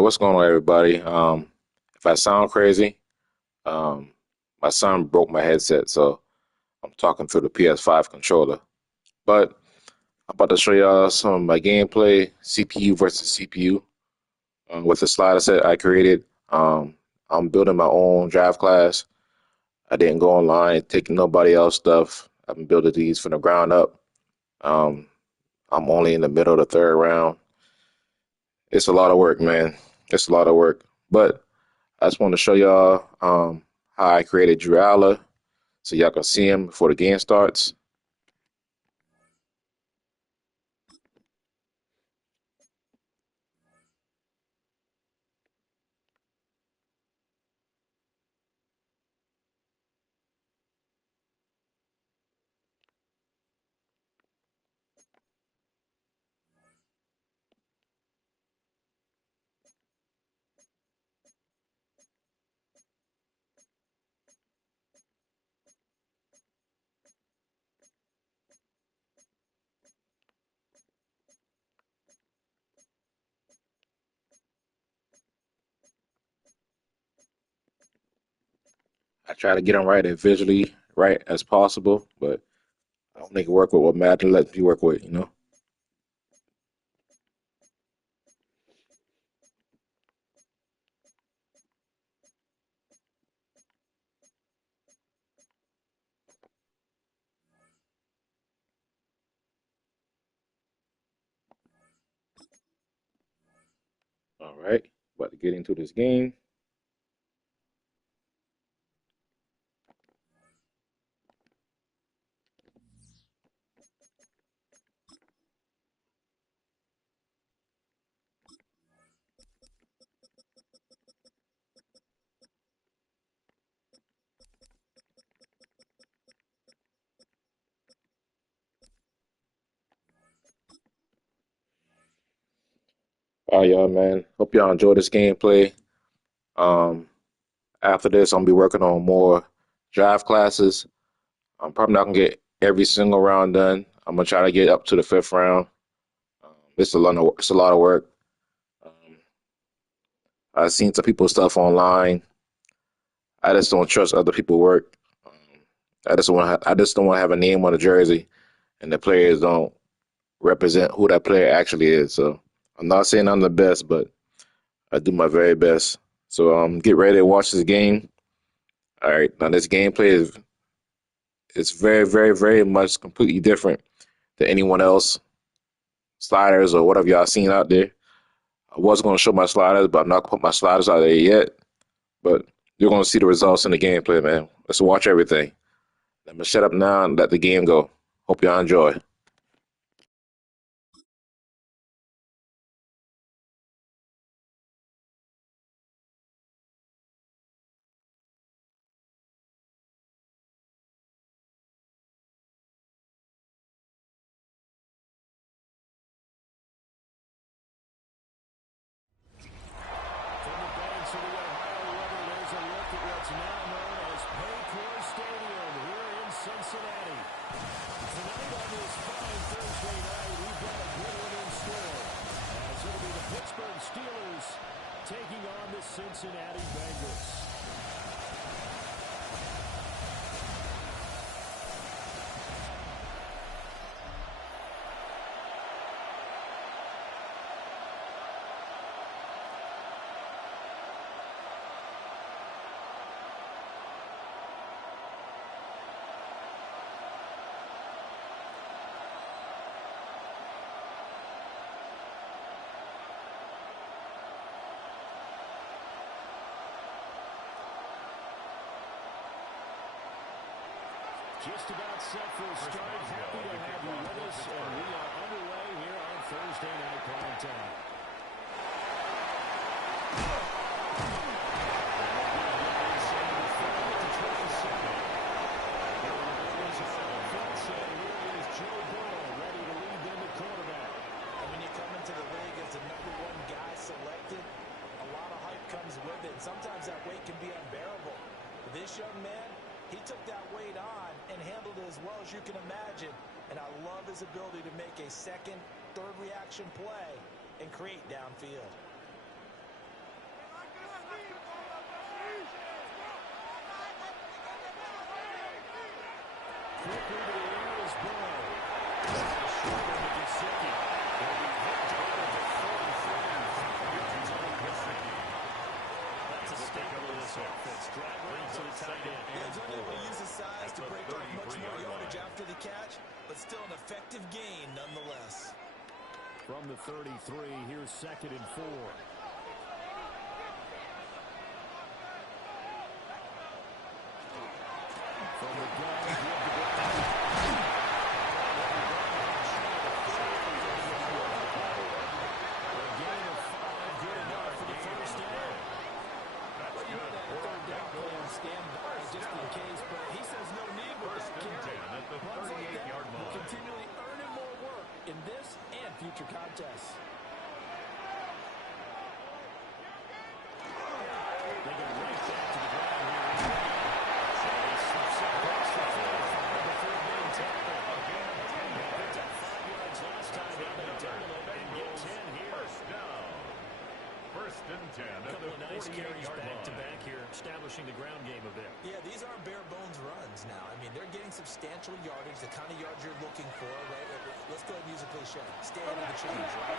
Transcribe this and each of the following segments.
What's going on, everybody? If I sound crazy, um, my son broke my headset, so I'm talking through the PS5 controller. But I'm about to show y'all some of my gameplay, CPU versus CPU, with the slider set I created. I'm building my own draft class. I didn't go online, taking nobody else stuff. I've been building these from the ground up. Um, I'm only in the middle of the third round. It's a lot of work, man. It's a lot of work. But I just want to show y'all how I created Drew Aller so y'all can see him before the game starts. I try to get him right and visually right as possible, but I don't make it work with what Madden lets me work with. All right, about to get into this game. All right, y'all, man. Hope y'all enjoy this gameplay. Um, After this, I'm gonna be working on more draft classes. I'm probably not gonna get every single round done. I'm gonna try to get up to the fifth round. It's a lot of work. Um, I've seen some people's stuff online. I just don't trust other people's work. Um, I just don't want to have a name on a jersey, and the players don't represent who that player actually is. So I'm not saying I'm the best, but I do my very best. So get ready to watch this game. All right, now this gameplay is very, very, very much completely different than anyone else sliders or whatever y'all seen out there. I was going to show my sliders, but I'm not going to put my sliders out there yet. But you're going to see the results in the gameplay, man. Let's watch everything. I'm going to shut up now and let the game go. Hope y'all enjoy. From the banks of the Ohio River, there's a look at what's now known as Paycor Stadium here in Cincinnati. Tonight on this fine Thursday night, we've got a good one in store. As it'll be the Pittsburgh Steelers taking on the Cincinnati Bengals. Just about set for a start. Happy to have you with us, and we are underway here on Thursday Night Prime Time. Joe Burrow ready to lead them at quarterback. And when you come into the league as the #1 guy selected, a lot of hype comes with it. Sometimes that weight can be unbearable. But this young man, he took that weight on and handled it as well as you can imagine. And I love his ability to make a second, third reaction play and create downfield. quickly to the air is Burrow. Short into Gesicki. They'll be hooked up at the 45 yards on Gesicki. That's a staple of this offense. Drag right to the tight end. He's unable to use his size to break off much more yardage after the catch, but still an effective gain nonetheless. From the 33, here's 2nd and 4. From the gun, give the ground. A gain of 5, good enough for the first down. Well, you know that third down play on standby just in case, but he says no need with that carry. Runs like that will continually earn him more work in this and future contests. They go right back to the ground here. So he slips up across the 45 before being tackled. They picked up 5 yards last time. Now they double it and get 10 here. First down. 1st and 10 A at couple the of nice carries 48-yard line. back here, establishing the ground game a bit. Yeah, these aren't bare-bones runs now. I mean, they're getting substantial yardage, the kind of yards you're looking for, right? Let's go ahead and use a cliche. Stay out of the change, right?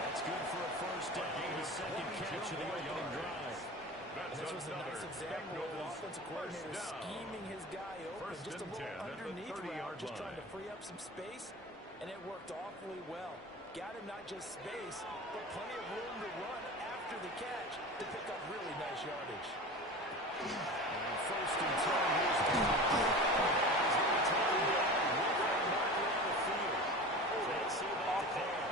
That's good for a first down. The second catch of the opening drive. This was a nice example of an offensive coordinator scheming his guy open just a little underneath route, just trying to free up some space, and it worked awfully well. Got him not just space, but plenty of room to run after the catch to pick up really nice yardage. And 1st and 10, here's the he's going to take him down with that marker on the field. Can't see that there.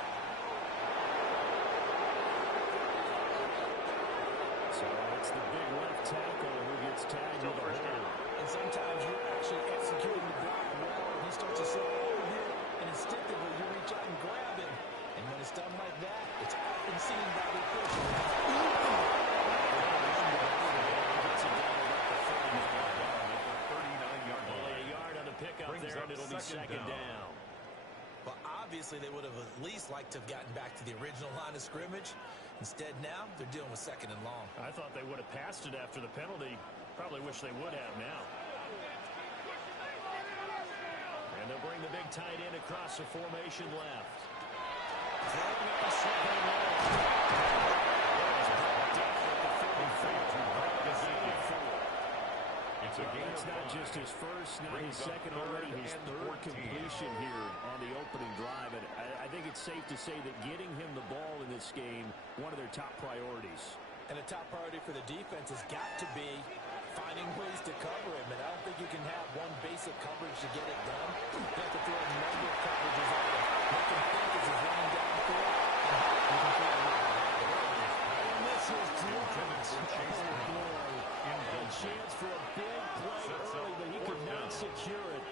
So it's the big left tackle who gets tagged with a hold. And sometimes you're actually executing the block well, and he starts to slow over here, and instinctively you reach out and grab him. And when it's done like that, it's often seen by the official. Only a yard on the pickup there, and it'll be second down. Well, obviously they would have at least liked to have gotten back to the original line of scrimmage. Instead now, they're dealing with 2nd and long. I thought they would have passed it after the penalty. Probably wish they would have now. And they'll bring the big tight end across the formation left. Throwing up a 2nd and long. It's not just his first, not his second already, his 3rd completion here on the opening drive. And I think it's safe to say that getting him the ball in this game, one of their top priorities. And a top priority for the defense has got to be finding ways to cover him. And I don't think you can have one basic coverage to get it done. You have to throw a number of coverages at him. Make him think as he's running downfield. And this is dropped. Oh, boy. A chance for a big play early, but he could not secure it.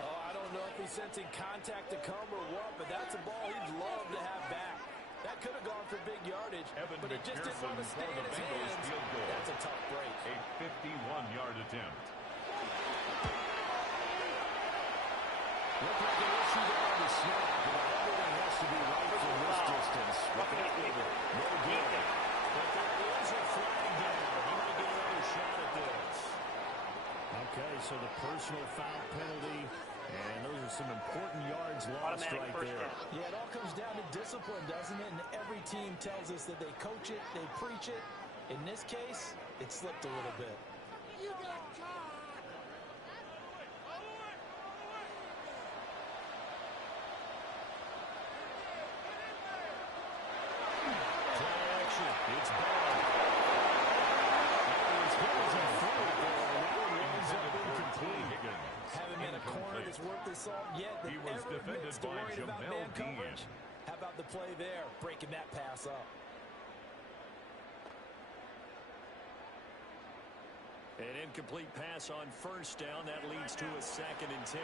Oh, I don't know if he's sensing contact to come or what, but that's a ball he'd love to have back. That could have gone for big yardage, but he just didn't want to stay in his hands. That's a tough break. A 51-yard attempt. Looked like an issue there on the snap, but everything has to be right from this distance. But that one, no good. But there is a flag down. He might get another shot at this. Okay, so the personal foul penalty, and those are some important yards lost right there. Yeah, it all comes down to discipline, doesn't it? And every team tells us that they coach it, they preach it. In this case, it slipped a little bit. It's ball. It's Higgins in front of there. That one winds up incomplete. Haven't been a corner that's worth his salt yet that He was ever defended admits to by worrying about Jamel man Dean. coverage. How about the play there, breaking that pass up? An incomplete pass on first down. That leads to a 2nd and 10.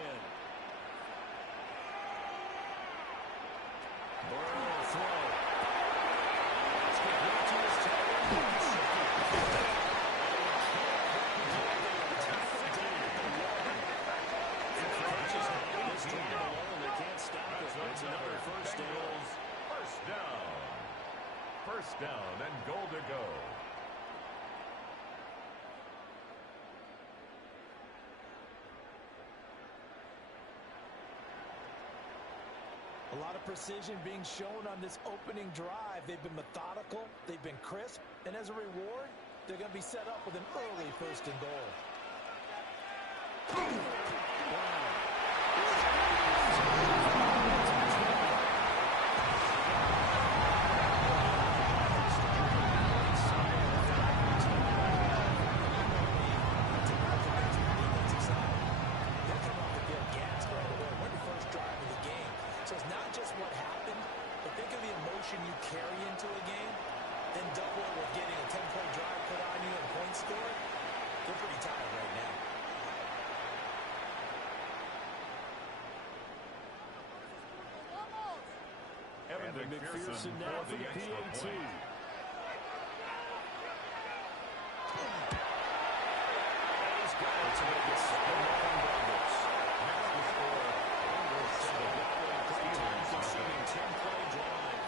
Burrow will throw. Let's get right to his It's another first down. First down and goal to go. A lot of precision being shown on this opening drive. They've been methodical, they've been crisp, and as a reward, they're going to be set up with an early 1st and goal. You carry into a game, then double it with getting a 10-point drive put on you and points scored. They're pretty tired right now. Evan McPherson now for the PAT. He's got it to make it 7-Bengals. That's the score. Bengals 7. Succeeding 10-play drive.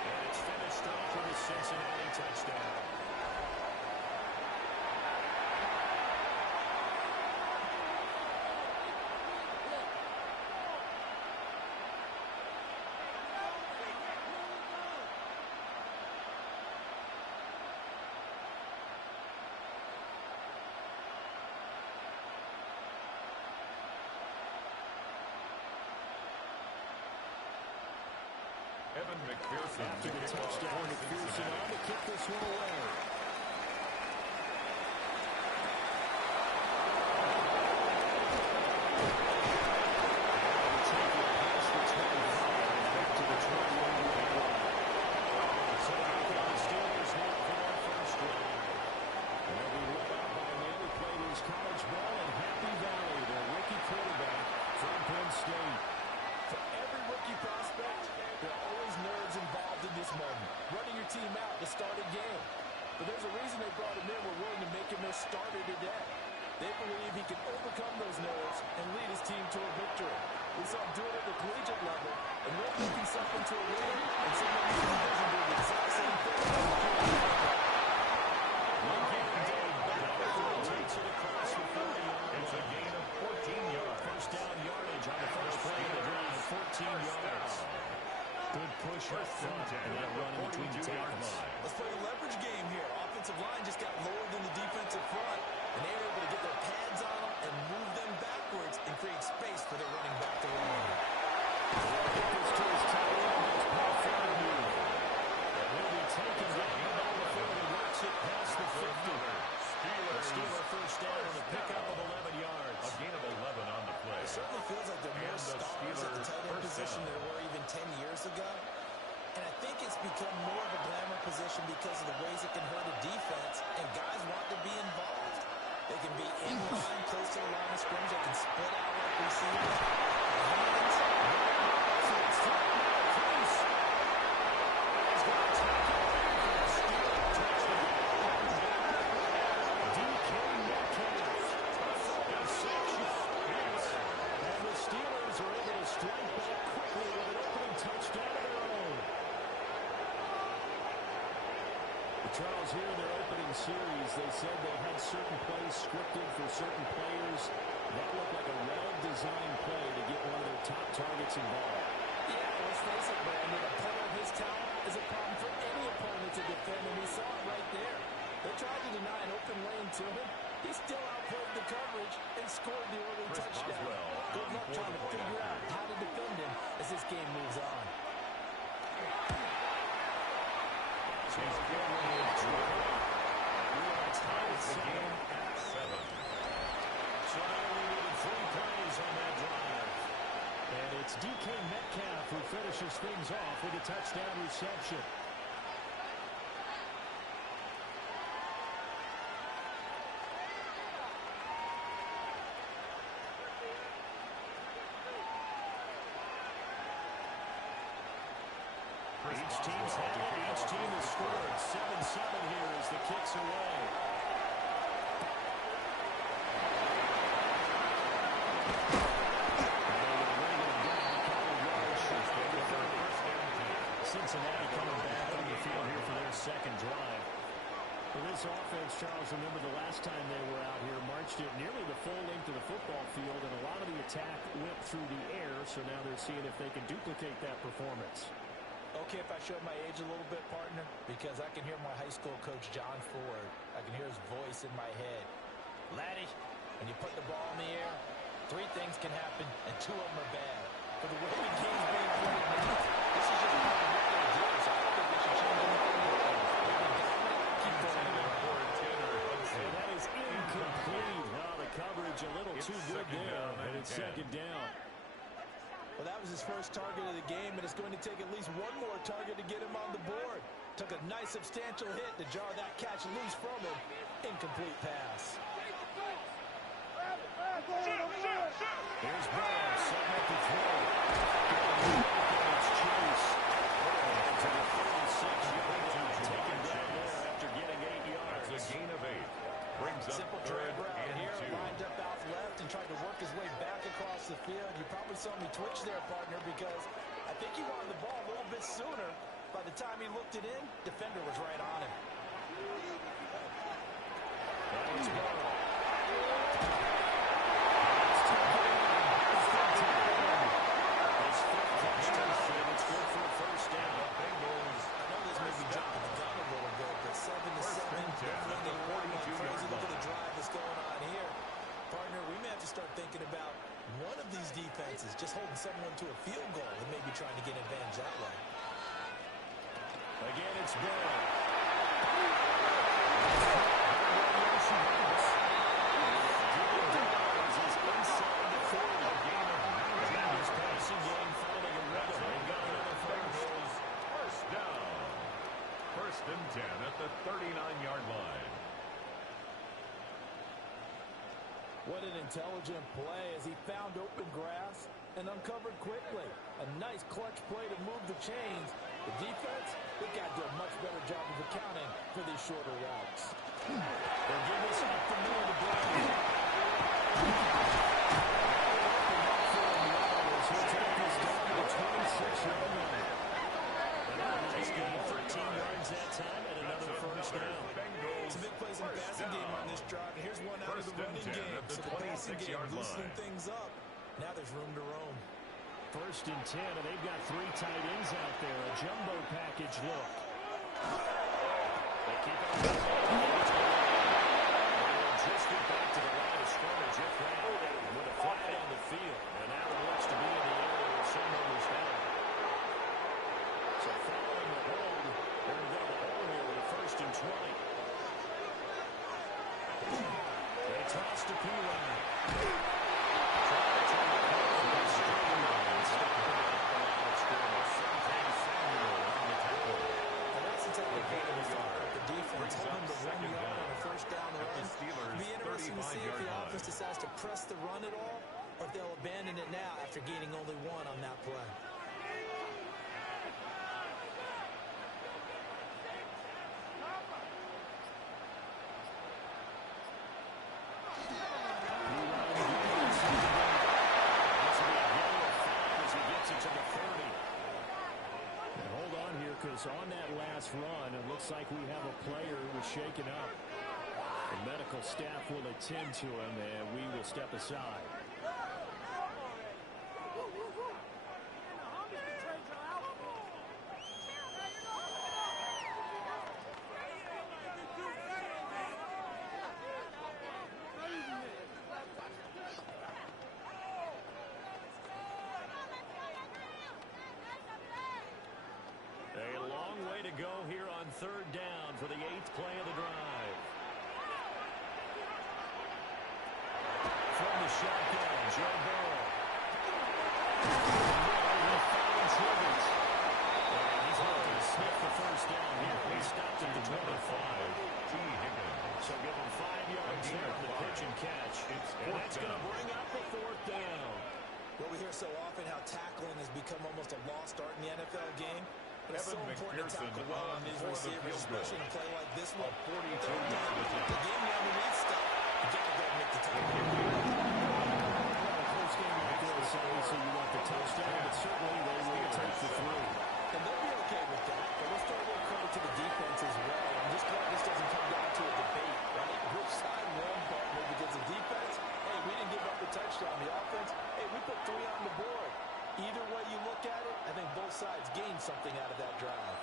And it's finished off with a Cincinnati touchdown. Evan McPherson. After the touchdown, McPherson on to kick this one away. Starter today. They believe he can overcome those nerves and lead his team to a victory. We saw him do it at the collegiate level, and we're making something to a win, and someone who can do the exact same thing. One game day, but takes it across for 40 yards. It's a gain of 14 yards. First down yardage on the first play of the drive, 14 yards. Good push up front, and that run in between the tackles. Let's play a leverage game here. Offensive line just got lower than the defensive front, and they were able to get their pads on them and move them backwards and create space for their running back to run. This to his tight end. That's Paul Fairview. And will be taken down by the field and works it past the 50. Steeler first down on a pickup of 11 yards. A gain of 11 on the play. It certainly feels like there are more stars at the tight end position than there were even 10 years ago. And I think it's become more of a glamour position because of the ways it can hurt a defense, and guys want to be involved. They can be in line, close to the line of scrimmage. They can split out like receivers. Hands. He's got a tackle. DK Metcalf. And the Steelers are able to strike back quickly with an opening touchdown of their own. Charles, here in their opening series, they said they had certain plays scripted for certain players. That looked like a well-designed play to get one of their top targets involved. Yeah, let's face it, Brandon. A player of his talent is a problem for any opponent to defend, and we saw it right there. They tried to deny an open lane to him. He still outplayed the coverage and scored the early touchdown. Good luck trying to figure out how to defend him as this game moves on. The game at 7. So they only needed 3 plays on that drive. And it's DK Metcalf who finishes things off with a touchdown reception. Each team's had it. Each team has scored. 7-7 here as the kicks away. Cincinnati coming back on the field here for their second drive. Well, this offense, Charles, remember the last time they were out here, marched it nearly the full length of the football field, and a lot of the attack went through the air, so now they're seeing if they can duplicate that performance. Okay, if I show my age a little bit, partner, because I can hear my high school coach, John Ford. I can hear his voice in my head. Laddie, when you put the ball in the air, 3 things can happen, and 2 of them are bad. For the way the game's being played now, this is just not what they do, so I don't think they should change anything. Keep going. And that is incomplete. Oh, the coverage a little too good there, and it's second down. Well, that was his first target of the game, and it's going to take at least one more target to get him on the board. Took a nice substantial hit to jar that catch loose from him. Incomplete pass. Here's Burrow, setting up the throw. It's Chase. To the 36-yard line, taken down there after getting 8 yards. That's a gain of 8. Brings up Simple third drag route and here, 2. lined up out left and tried to work his way back across the field. You probably saw me twitch there, partner, because I think he wanted the ball a little bit sooner. By the time he looked it in, defender was right on him. Now it's Burrow. It's good for a first down. Bengals. I know this may be jumping the gun a little bit, but 7-7, definitely crazy. Look at the drive that's going on here. Partner, we may have to start thinking about one of these defenses just holding someone to a field goal and maybe trying to get an advantage that way. Again, it's Burrow. First and 10 at the 39-yard line. What an intelligent play as he found open grass and uncovered quickly. A nice clutch play to move the chains. The defense, they've got to do a much better job of accounting for these shorter routes. They'll give us up the middle of the ground. He'll take this down to the 26-yard line. Another nice gain, 13 yards that time, and another first down. It's a big plays in the passing game on this drive, and here's one out of the running game. So the passing game loosening things up. Now there's room to roam. First and 10, and they've got 3 tight ends out there. A jumbo package look. They keep it on. They'll just get back to the line of scrimmage if that, with a flag on the field. And now it looks to be in the area where someone was down. So following the hold, they're going to go to the hole here with a first and 20. They toss to P-Line. Decides to press the run at all, or if they'll abandon it now after gaining only 1 on that play. As he gets it to the 30. And hold on here, because on that last run, it looks like we have a player who was shaken up. The medical staff will attend to him, and we will step aside. A long way to go here on third down for the 8th play of the drive. From the shotgun, Joe Burrow. He finds Higgins. And he's looking to sniff the first down here. He stopped at the 25. So give him 5 yards there on the pitch and catch. And that's going to bring up the 4th down. Well, we hear so often how tackling has become almost a lost art in the NFL game. But it's so important to tackle well on these receivers, especially in a play like this one. 42 yards. The game now needs stuff. You got to go make the tackle. Well, a close game like this, obviously you want the touchdown, but certainly they will take the 3. And they'll be okay with that. But let's throw a little credit to the defense as well. I'm just glad this doesn't come down to a debate, right? Which side won, partner, because the defense, hey, we didn't give up the touchdown. The offense, hey, we put 3 on the board. Either way you look at it, I think both sides gained something out of that drive.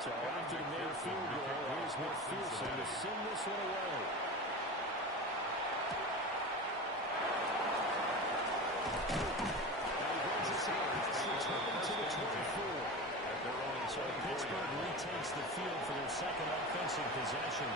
So after the made field goal, here's McPherson to send this one away. And he brings us out past the 20 to the 24. So Pittsburgh retakes the field for their second offensive possession.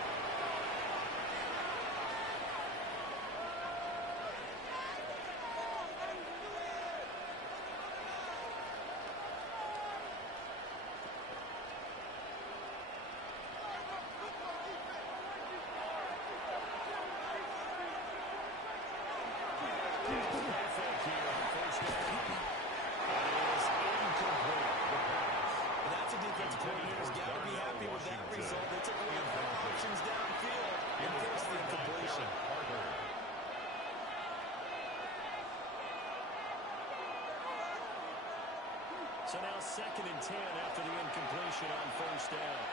So now 2nd and 10 after the incompletion on 1st down.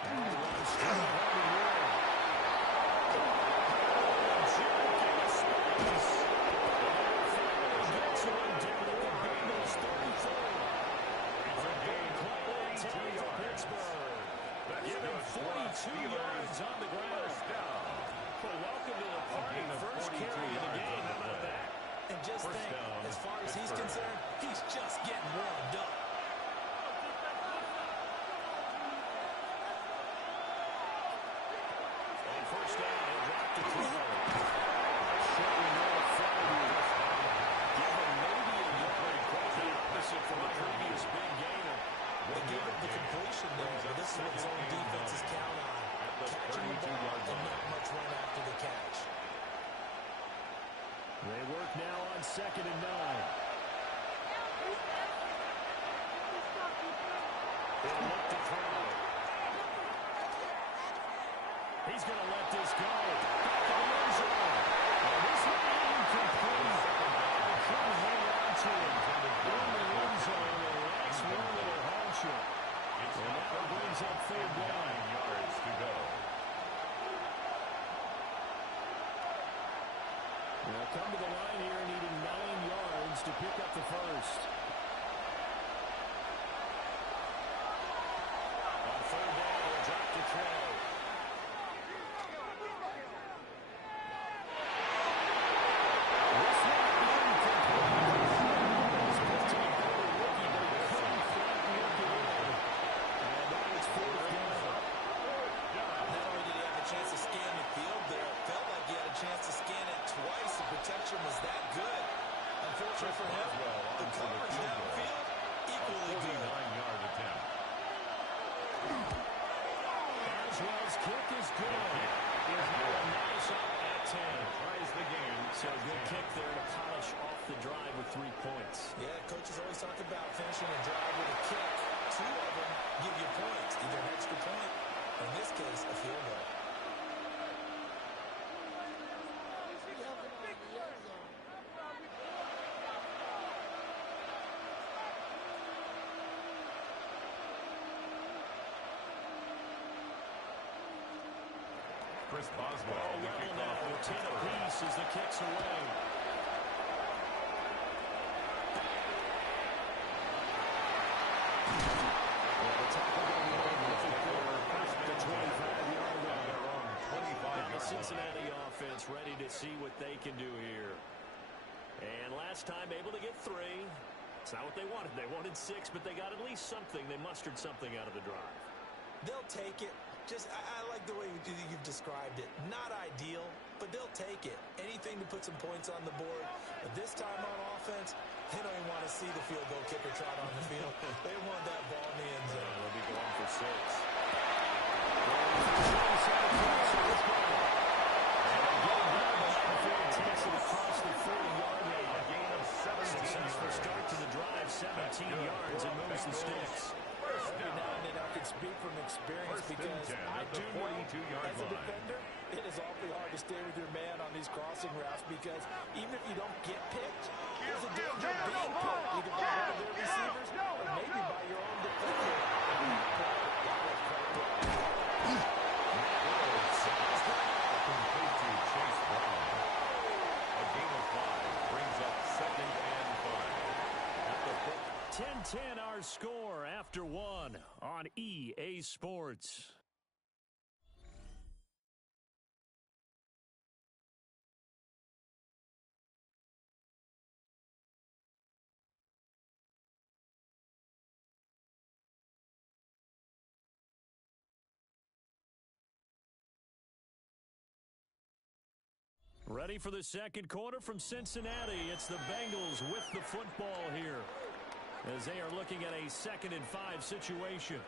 And he runs straight ahead and win. Jacking space. And gets one down at the Bengals 34. A big play that time for Pittsburgh. Give him 42 yards on the ground. Well, welcome to the party. First carry of the game. How about that? And just think, as far as he's concerned, he's just getting warmed up. On 1st down, he'll drop to throw. Showing no authority. Give him maybe a yard. Quite the opposite from a previous big gainer. They gave him the completion there, but this is what zone defenses count on. Catching the ball and not much run after the catch. They work now on 2nd and 9. They'll look to throw. He's going to let this go. Back to the end zone. And this one incomplete. They couldn't hang on to him. In the end zone, the last one little hardship. And now it brings up 3rd down. 9 yards to go. They'll come to the line here needing 9 yards to pick up the first. On 3rd down, they'll drop to throw. This one incomplete. He's supposed to be a rookie, but he couldn't quite work it in. And now it's 4th down. Not only did he have a chance to scan the field there, it felt like he had a chance to scan it twice. The protection was that good. Unfortunately for him, the coverage downfield, equally good. 49-yard attempt. Aswell's kick is good. He's now a nice up at 10. Tries the game. So good kick there to polish off the drive with 3 points. Yeah, coaches always talk about finishing a drive with a kick. 2 of them give you points, either an extra point, or in this case, a field goal. Chris Boswell. Oh, level now. 10 apiece as the kick's away. The tackle going to the 25-yard line. Now the Cincinnati offense ready to see what they can do here. And last time able to get 3. It's not what they wanted. They wanted 6, but they got at least something. They mustered something out of the drive. They'll take it. Just, I like the way you've described it. Not ideal, but they'll take it. Anything to put some points on the board. But this time on offense, they don't even want to see the field goal kicker trot on the field. They want that ball in the end zone. They'll be going for 6. Takes it across the 40-yard line. A gain of 17 Successful yards. start to the drive, 17 yards, and moves the sticks. Every now and then I can speak from experience First and because 10 I at the do know 42-yard as a line. defender, it is awfully hard to stay with your man on these crossing routes because even if you don't get picked, there's a danger of being picked either by one of their receivers or maybe by your own defender. And that play, that was quite good. Complete to Chase Brown. A gain of 5 brings up 2nd and 5. At the 10-10 our score after one on EA Sports. Ready for the second quarter from Cincinnati. It's the Bengals with the football here as they are looking at a 2nd and 5 situation.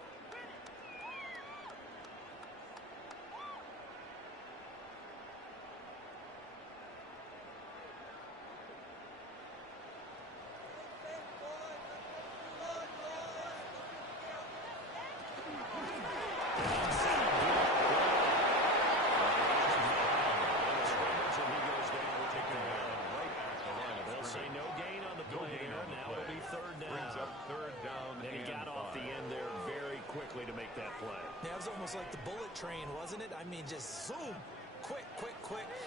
Like the bullet train, wasn't it? I mean, just zoom, quick,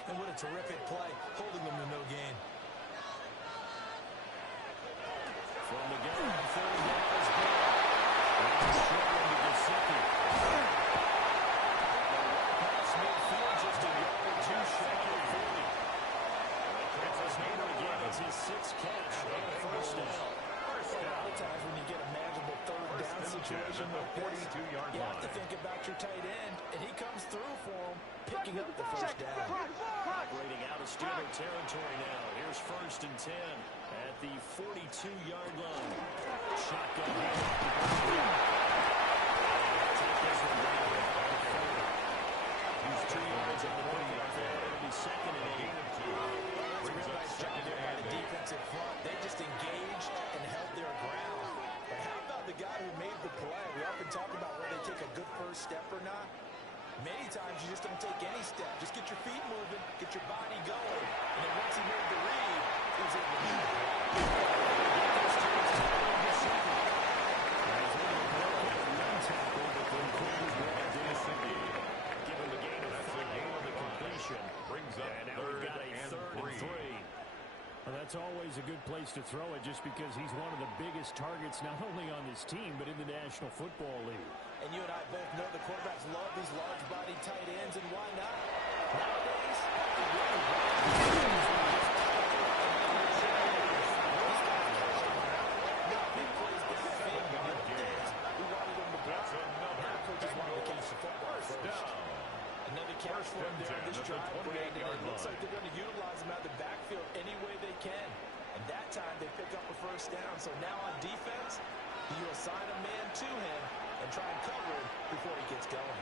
and what a terrific play, holding them to no gain. From the gun, third down is good. Into Gesicki. Pass midfield, just a yard or two shy of 40. Francis Hamer again, it's his 6th catch and a first down. A lot of times when you get a manageable third down situation like this, you have to think about your tight end, and he comes through for him, picking up the first down. Operating out of Steeler territory now. Here's 1st and 10 at the 42-yard line. Shotgun here. Take this one down. He's 2 yards on the pickup there. It'll be 2nd and 8. It's a real nice job there by the defensive front. They just engaged and held their ground. But how about the guy who made the play? We often talk about whether they take a good first step or not. Many times you just don't take any step. Just get your feet moving, get your body going. And then once he made the read, he was able to make the play. Given the gain of 5 on the completion. brings up And now we've got a 3rd and 3. Well, that's always a good place to throw it just because he's one of the biggest targets not only on this team but in the National Football League. And you and I both know the quarterbacks love these large-body tight ends, and why not? Nowadays, they really big plays downfield. The old days, we wanted them to block. Now coaches wanted to catch the football first. Another catch for him there on this drive, Brandon. It looks like they're going to utilize him out of the backfield any way they can. And that time they pick up a first down. So now on defense, you assign a man to him and try and cover him before he gets going.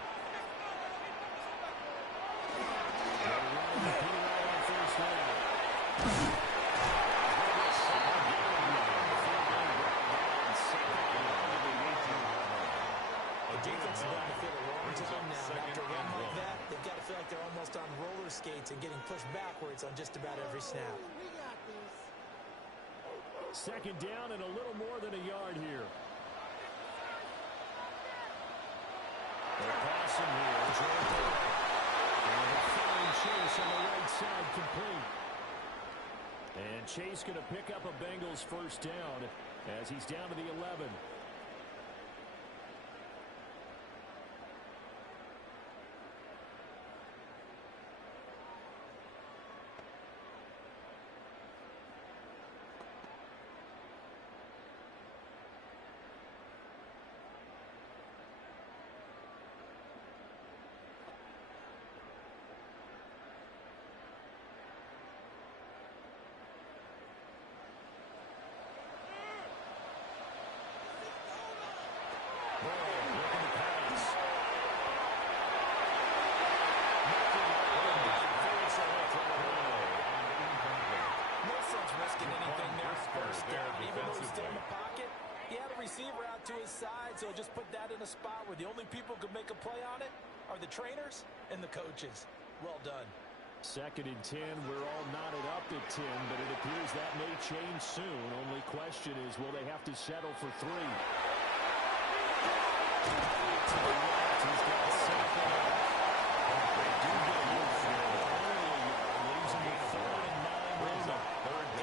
Defense has been on the field a long time now. After a run like that, they've got to feel like they're almost on roller skates and getting pushed backwards on just about every snap. 2nd down and a little more than a yard here. They're passing here. And throwing Chase on the right side complete. And Chase going to pick up a Bengals first down as he's down to the 11. So just put that in a spot where the only people who can make a play on it are the trainers and the coaches. Well done. 2nd and 10. We're all knotted up at 10, but it appears that may change soon. Only question is, will they have to settle for 3? To the left, he's got something. They do get a look for it. Leaves him with 3rd and 9.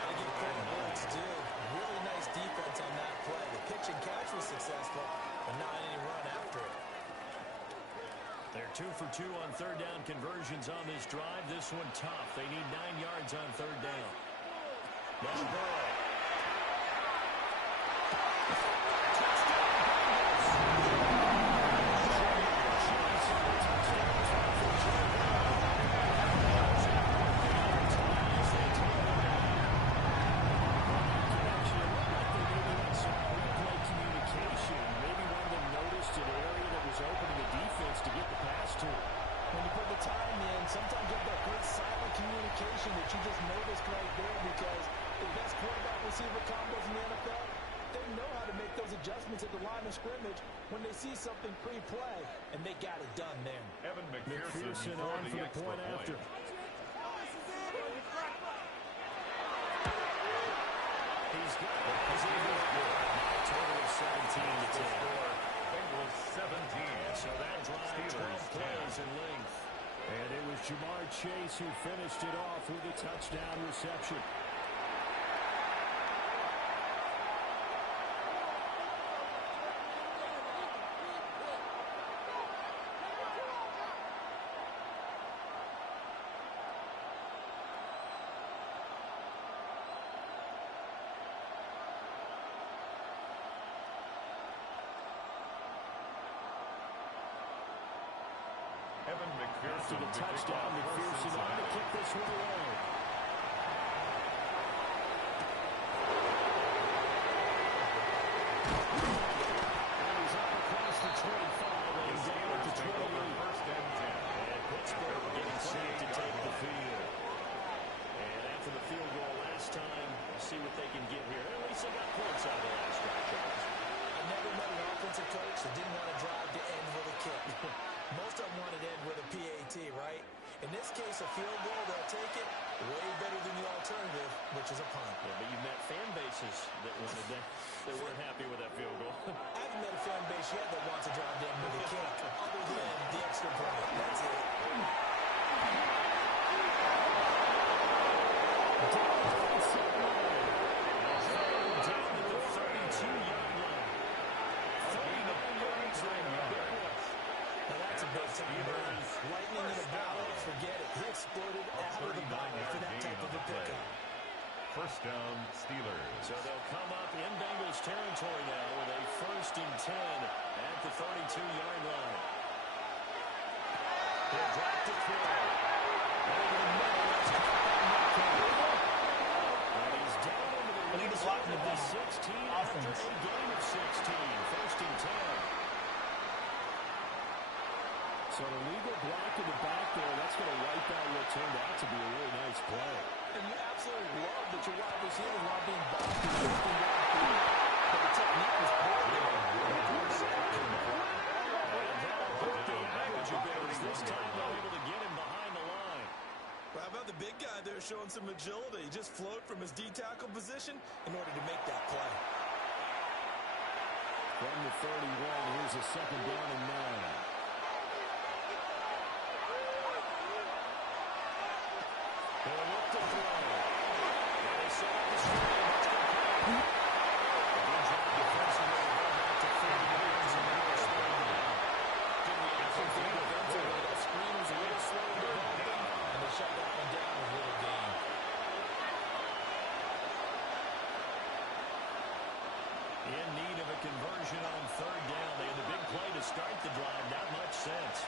Got to give credit where it's due. Really nice defense on that play. The pitch and catch was successful, but not any run after it. They're 2 for 2 on 3rd down conversions on this drive. This one tough. They need 9 yards on 3rd down. Now Burrow. When they see something pre-play, and they got it done there. Evan McPherson on for the point after. He's got it. He's able to total of 17 to 10. Bengals 17. So that drive, 12 plays in length. And it was Jamar Chase who finished it off with a touchdown reception. Evan McPherson. After the touchdown, McPherson on to kick this one away. And he's up across the 25 and down at the 28. First and 10. And Pittsburgh getting set to take the field. And after the field goal last time, we'll see what they can get here. At least they got points out of the last drive. I never met an offensive coach that didn't want to drive to end with a kick. Most of them wanted to end with a PAT, right? In this case, a field goal, they'll take it way better than the alternative, which is a punt. Yeah, but you met fan bases that wanted that. They weren't happy with that field goal. I haven't met a fan base yet that wants to drive to end with a kick, other than the extra point. That's it. Lightning in a bottle, forget it. He exploded out of the bottle for that type of a pickup. First down, Steelers. So they'll come up in Bengals territory now with a 1st and 10 at the 32-yard line. They'll drop to throw. Over the middle, that's caught by Metcalf. And he's down into the I need to block the ball. 16 Awesome. after a gain of 16. 1st and 10. So an illegal block in the back there, that's going to wipe out what turned out to be a really nice play. And you absolutely love that your wide receivers not being boxed and shifting downfield. But the technique was poor there. And that'll hurt the average a bit as this time they're able to get him behind the line. Well, how about the big guy there showing some agility? He just flowed from his D-tackle position in order to make that play. From the 31, here's a 2nd down and 9. They'll look to throw. And they set up the screen. That's complete. The good job defensively. They'll back to 30 yards and now they're slowing down. Good reaction from the defensive. That screen was a little slow to develop, and they shut that one down with little gain. In need of a conversion on 3rd down. They had the big play to start the drive. Not much sense.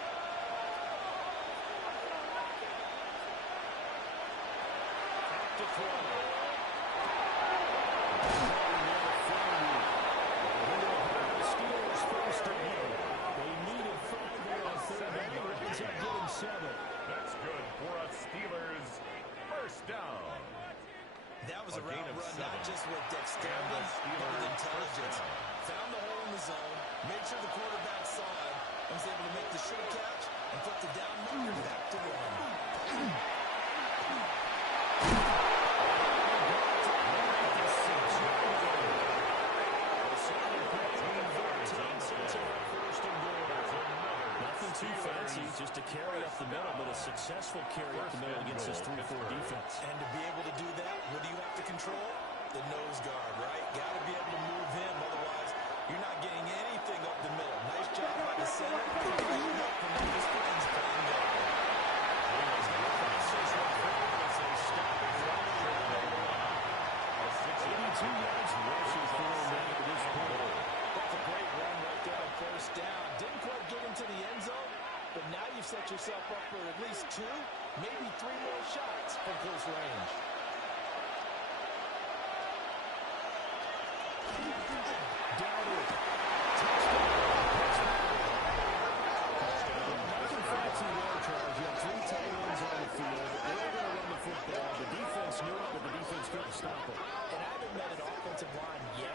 To throw. They needed 5 there on 3rd down. Ends up getting 7. That's good for a Steelers first down. That was a gain route of run, 7. not just with dexterity, but with intelligence. Found the hole in the zone, Made sure the quarterback saw it and was able to make the sure catch and put the down marker back to one. Nothing too fancy, just a carry up the middle, but a successful carry up the middle against this 3-4 defense. And to be able to do that, what do you have to control? The nose guard, right? Got to be able to move him, otherwise you're not getting anything up the middle. Nice job by the center. Good help from one of his friends playing guard. 82 yards rushes for him down to this point. That's a great run right there on first down. Didn't quite get into the end zone, but now you've set yourself up for at least 2, maybe 3 more shots from close range. Nothing fancy there, Charles. You have 3 tight ends on the field. They were going to run the football. The defense knew it, but the defense couldn't stop it. And I haven't met an offensive line yet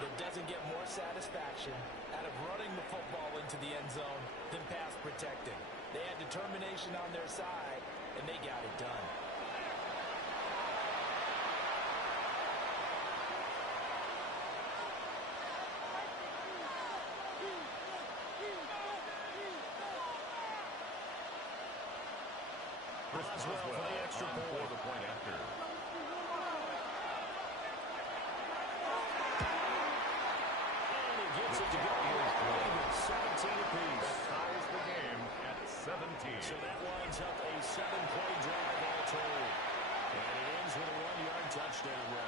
that doesn't get more satisfaction out of running the football into the end zone than pass protecting. They had determination on their side, and they got it done. Boswell for the extra point. For the point after. And he gets it to go. Even 17 apiece. That ties the game at 17. So that winds up a 7-play drive all told. And it ends with a 1-yard touchdown run.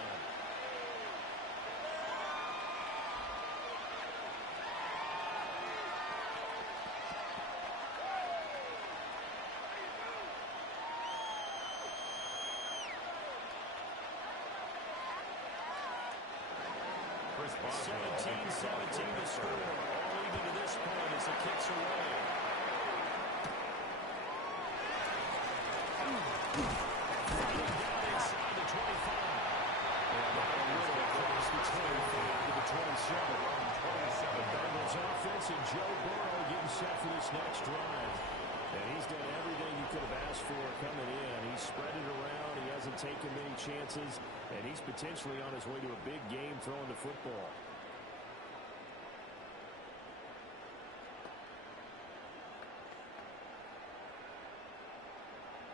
Chris Boswell. 17-17 to score. All even to this point as the kicks away. Fighting down inside the 25. And a little across the 25 to the 27. 27. Bengals offense and Joe Burrow getting set for this next drive. And he's done everything you could have asked for coming in. He's spread it around. He hasn't taken many chances. And he's potentially on his way to a big game throwing the football.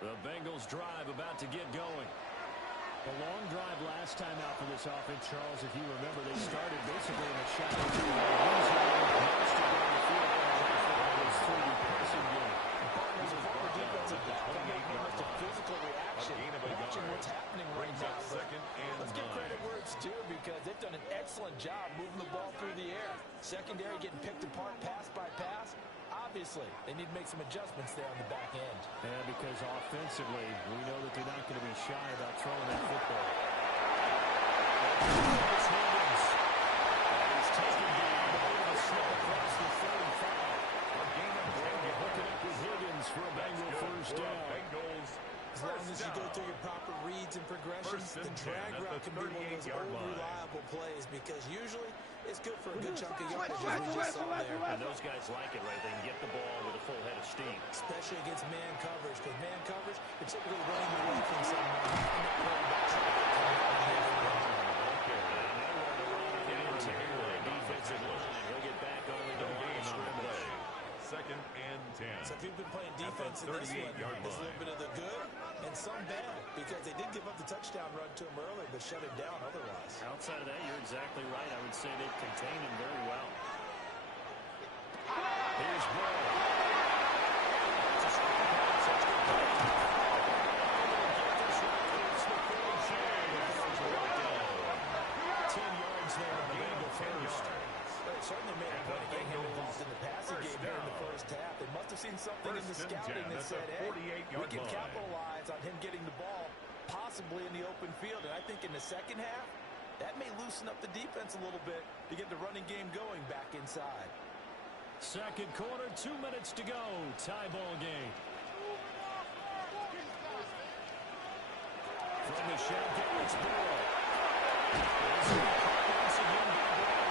The Bengals drive about to get going. A long drive last time out for this offense, Charles. If you remember, they started basically in a shadow. As a former defensive back, I'm making almost a physical reaction watching what's happening right now. Let's give credit where it's due because they've done an excellent job moving the ball through the air. Secondary getting picked apart pass by pass. Obviously, they need to make some adjustments there on the back end. Yeah, because offensively, we know that they're not going to be shy about throwing that football. He's taken down over the slow across the 35. Hooking up with Higgins for a Bengal first down. As long as you go through your proper reads and progressions, the drag route can be one of those old reliable plays because usually it's good for a good chunk of yardage as we just saw there. And those guys like it, right? They can get the ball with a full head of steam. Especially against man coverage because man coverage, you're typically running away from someone and not worrying about trying to come out and hit it. Defensive line. He'll get back on the line of scrimmage. 2nd and 10. So if you've been playing defense in this one, there's a little bit of the good and some bad because they did give up the touchdown run to him earlier but shut him down otherwise. Outside of that, you're exactly right. I would say they've contained him very well. Here's Burrow. That's a strong pass. That's good play. Get this right. It's the third down. 10 yards there on the Bengal first. It certainly made a point of getting him involved in the passing game here in the first half. They must have seen something in the scouting that said, hey, we can capitalize on him getting the ball possibly in the open field. And I think in the second half, that may loosen up the defense a little bit to get the running game going back inside. Second quarter, 2 minutes to go. Tie ball game. From the shotgun, it's Burrow. Once again by Burrow.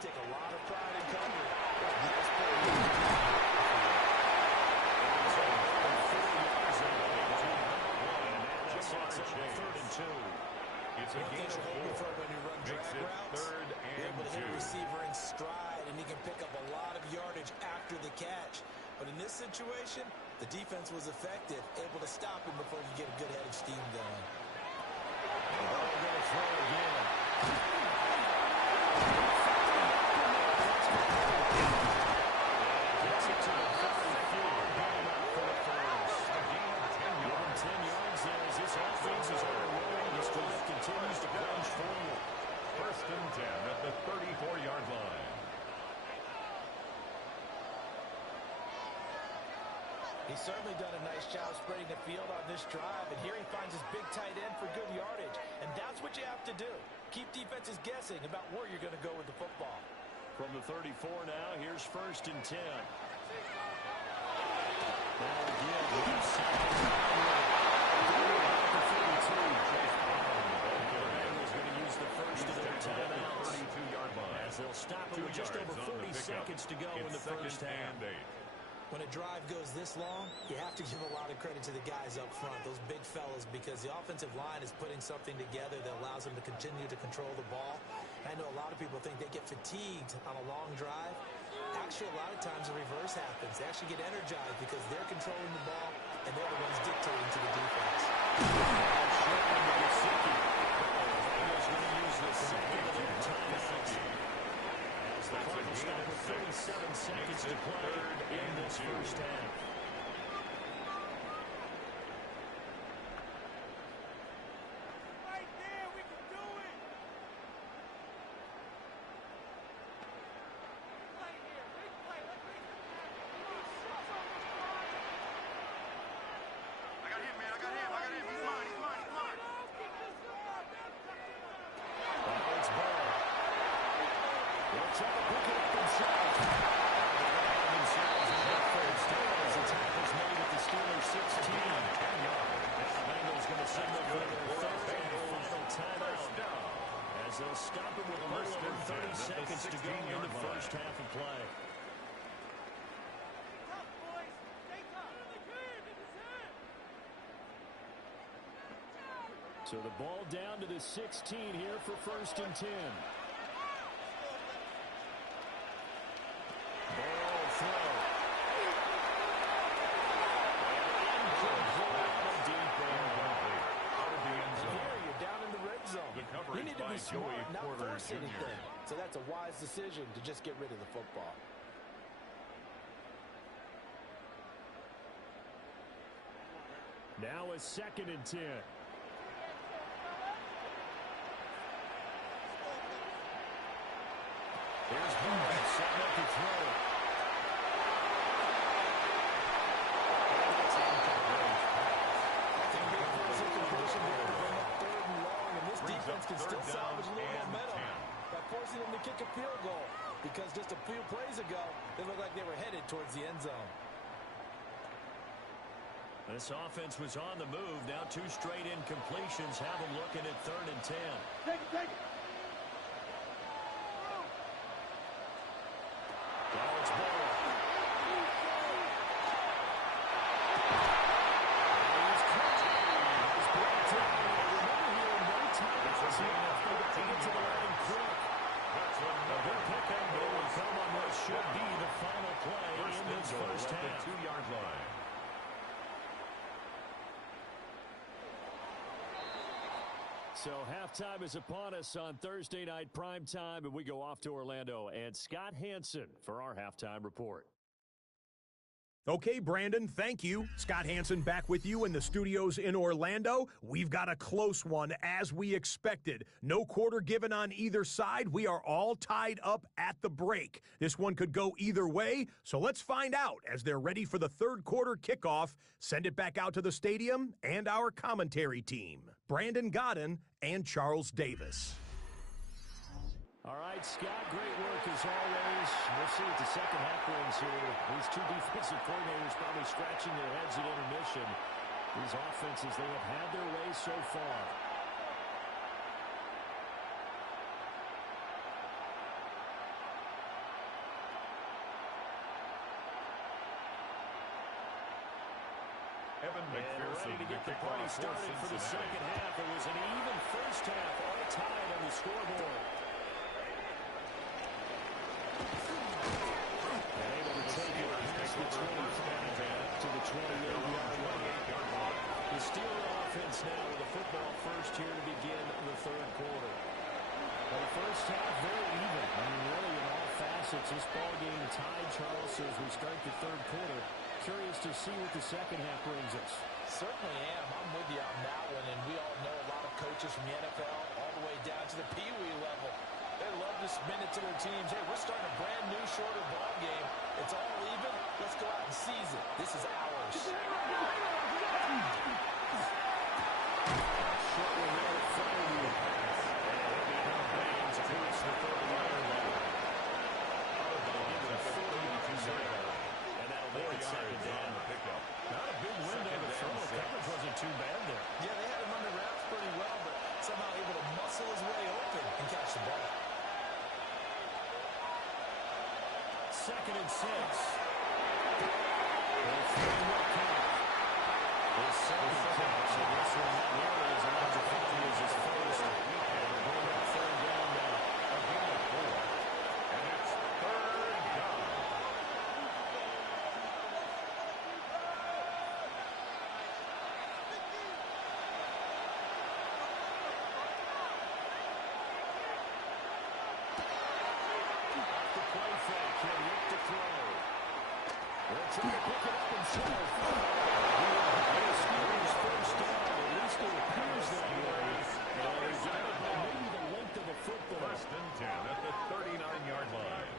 take a lot of pride in covering. It's a gain of 4. When you run drag routes, you're able to hit a receiver in stride, and he can pick up a lot of yardage after the catch. But in this situation, the defense was effective, able to stop him before you get a good head of steam going. They're going to throw again. Gets it to the 34. Going up for the first. A gain of 10 yards. 10 yards there as this offense is on a roll. This drive continues to plunge forward. First and 10 at the 34-yard line. He's certainly done a nice job spreading the field on this drive, and here he finds his big tight end for good yardage. And that's what you have to do. Keep defenses guessing about where you're going to go with the football. From the 34 now, here's first and 10. Now again, loose. Bengals going to use the first of their timeouts. 32-yard line. As they'll stop it with just over 40 seconds to go in the first half. When a drive goes this long, you have to give a lot of credit to the guys up front, those big fellas, because the offensive line is putting something together that allows them to continue to control the ball. I know a lot of people think they get fatigued on a long drive. Actually, a lot of times the reverse happens. They actually get energized because they're controlling the ball, and they're the ones dictating to the defense. Bengals going to use the second of their timeouts. The Cardinals stop with 37 seconds to play in this first half. Right there, we can do it. Play here, big play. Let's make it happen. I got him, man. I got him. He's mine. Now it's Ball. They'll try to pick it up inside. First down as the tackle's made at the Steelers 16. And the Bengals going to signal for their third and final timeout. As they'll stop it with a little over 30 seconds to go in the first half of play. Tough, boys. Stay tough. So the ball down to the 16 here for first and 10. Ball throw. Here, you're down in the red zone. The coverage You need to by be smart, Joey not Porter force Jr. anything. So that's a wise decision to just get rid of the football. Now a second and 10. Here's Ball setting up to throw. Defense can still salvage a little momentum by forcing them to kick a field goal, because just a few plays ago, they looked like they were headed towards the end zone. This offense was on the move. Now 2 straight incompletions have them looking at 3rd and 10. Take it. Now it's Ball. Should be the final play in this first half. The 2-yard line. So halftime is upon us on Thursday night primetime, and we go off to Orlando. And Scott Hansen for our halftime report. Okay, Brandon, thank you. Scott Hansen back with you in the studios in Orlando. We've got a close one, as we expected. No quarter given on either side. We are all tied up at the break. This one could go either way, so let's find out as they're ready for the third quarter kickoff. Send it back out to the stadium and our commentary team, Brandon Godden and Charles Davis. All right, Scott, great work as always. We'll see what the second half brings here. These 2 defensive coordinators probably scratching their heads at intermission. These offenses, they have had their way so far. ready to get the party started for the second half. It was an even first half, all tied on the scoreboard. And able to take it past the 25 to the 28-yard line. The Steeler offense now with the football first here to begin the third quarter. Well, the first half very even. I mean, really in all facets, this ball game tied, Charles. So as we start the third quarter, curious to see what the second half brings us. Certainly am. I'm with you on that one, and we all know a lot of coaches from the NFL all the way down to the Pee Wee level. They love to submit it to their teams. Hey, we're starting a brand new, shorter ball game. It's all even. Let's go out and seize it. This is ours. Short one there in front of you. And across the 30-yard line. And that'll make it second down. Not a big window to throw. Coverage wasn't too bad there. Yeah, they had him under wraps pretty well, but somehow able to muscle his way open and catch the ball. 2nd and 6. Well, 3-1 count. His second catch, and this one not nearly as large a penalty as his first. Going on third down now. Again at 4. And it's third down. Off the play fake, he'll look to throw. They'll try to pick it up himself. Steelers first down, at least it appears that way. They got it by maybe the length of a football. First and 10 at the 39-yard line.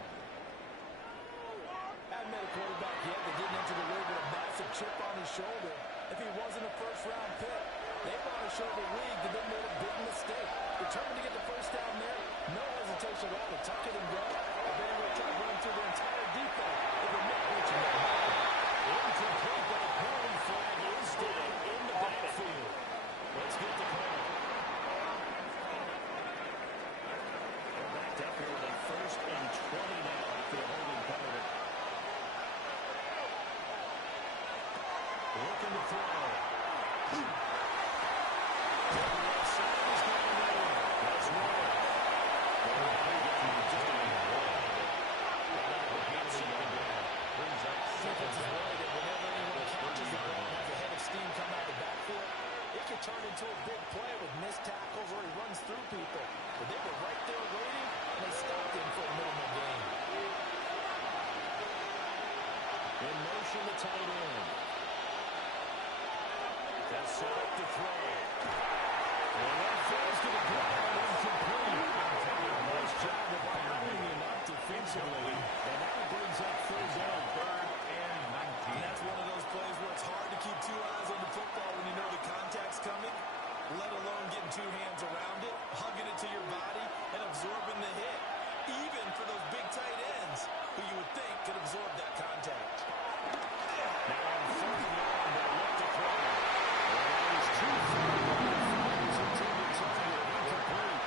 Hadn't met a quarterback yet that didn't enter the league with a massive chip on his shoulder. If he wasn't a first-round pick, they brought a shoulder league that then made a big mistake. Determined to get the first down there, no hesitation at all to tuck it and go. And then he would try to run through the entire defense if it meant reaching that ball. Incomplete, but a penalty flag is down in the backfield. Let's get the call. They're backed up here with a 1st and 20 now after the holding penalty. Looking to throw. Left side is going to win. That's Ward. Brings up defense is worried that whenever anyone catches the ball and has a head of steam come out of the backfield, it could turn into a big play with missed tackles or he runs through people. But they were right there waiting, and they stopped him for a minimal gain. In motion, the tight end. That's set up to throw. And that falls to the ground, incomplete. Nice job of piling him up defensively. And that brings up third down. 3rd and 19. And that's one of those plays where it's hard to keep two eyes on the football when you know the contact's coming, let alone getting two hands around it, hugging it to your body, and absorbing the hit. Even for those big tight ends, who you would think could absorb that contact. Now on 3rd down, they look to throw. And he's too far. He's intended to throw it incomplete.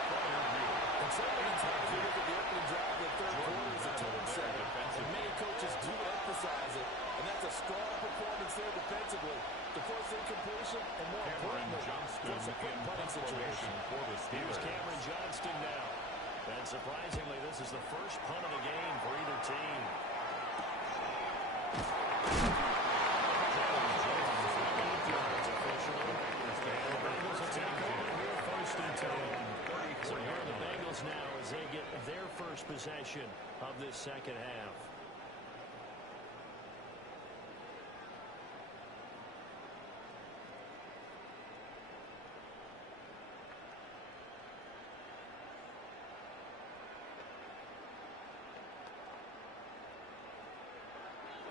And so many times you look at the opening drive of the third quarter as a tone setter, and many coaches do emphasize it, and that's a strong performance there defensively to force incompletion and, more importantly, force a quick punting situation. Here's Cameron Johnston now. And surprisingly, this is the first punt of the game for either team. The Bengals will take over here 1st and 10. So here are the Bengals now as they get their first possession of this second half.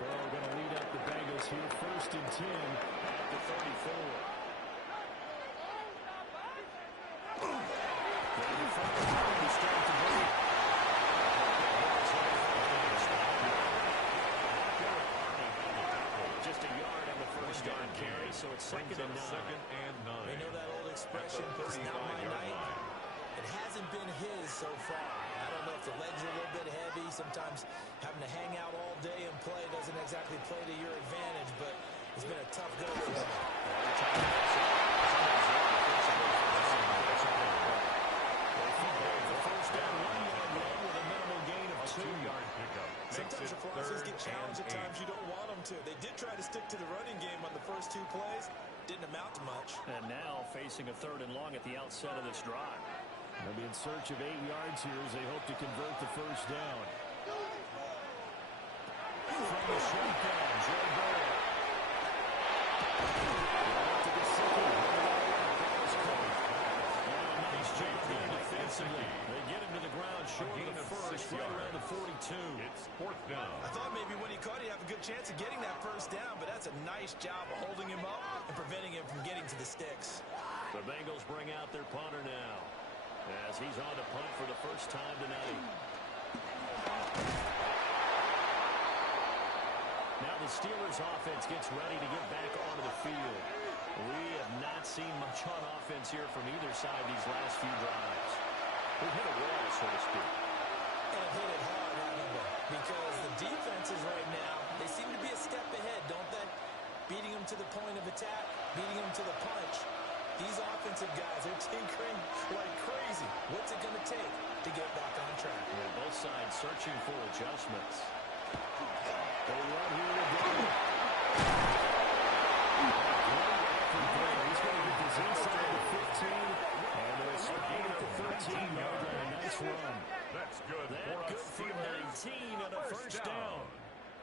Burrow going to lead up the Bengals here 1st and 10 at the 34. Just a yard on the first down carry, so it's 2nd and 9. They know that old expression, it's not my night. It hasn't been his so far. I don't know if the legs are a little bit heavy. Sometimes having to hang out all day and play doesn't exactly play to your advantage, but It's been a tough go for them. Sometimes your process get challenged at times you don't want them to. They did try to stick to the running game on the first 2 plays. Didn't amount to much. And now facing a 3rd and long at the outset of this drive. They'll be in search of 8 yards here as they hope to convert the first down. From the shotgun, Joe Burrow. To the second. Nice job there defensively. They get him to the ground short of the first, right around the 42. It's 4th down. I thought maybe when he caught, he'd have a good chance of getting that first down, but that's a nice job of holding him up and preventing him from getting to the sticks. The Bengals bring out their punter now, as he's on to punt for the first time tonight. Now the Steelers offense gets ready to get back onto the field. We have not seen much on offense here from either side these last few drives. We've hit a wall, so to speak. And hit it hard, haven't we? Because the defenses right now, they seem to be a step ahead, don't they? Beating them to the point of attack, beating them to the punch. These offensive guys are tinkering like crazy. What's it going to take to get back on track? And both sides searching for adjustments. They run here today. He's going to get this inside the 15, and they'll start at the 13-yard line. Nice run. That's good. Good for 19 and a first down.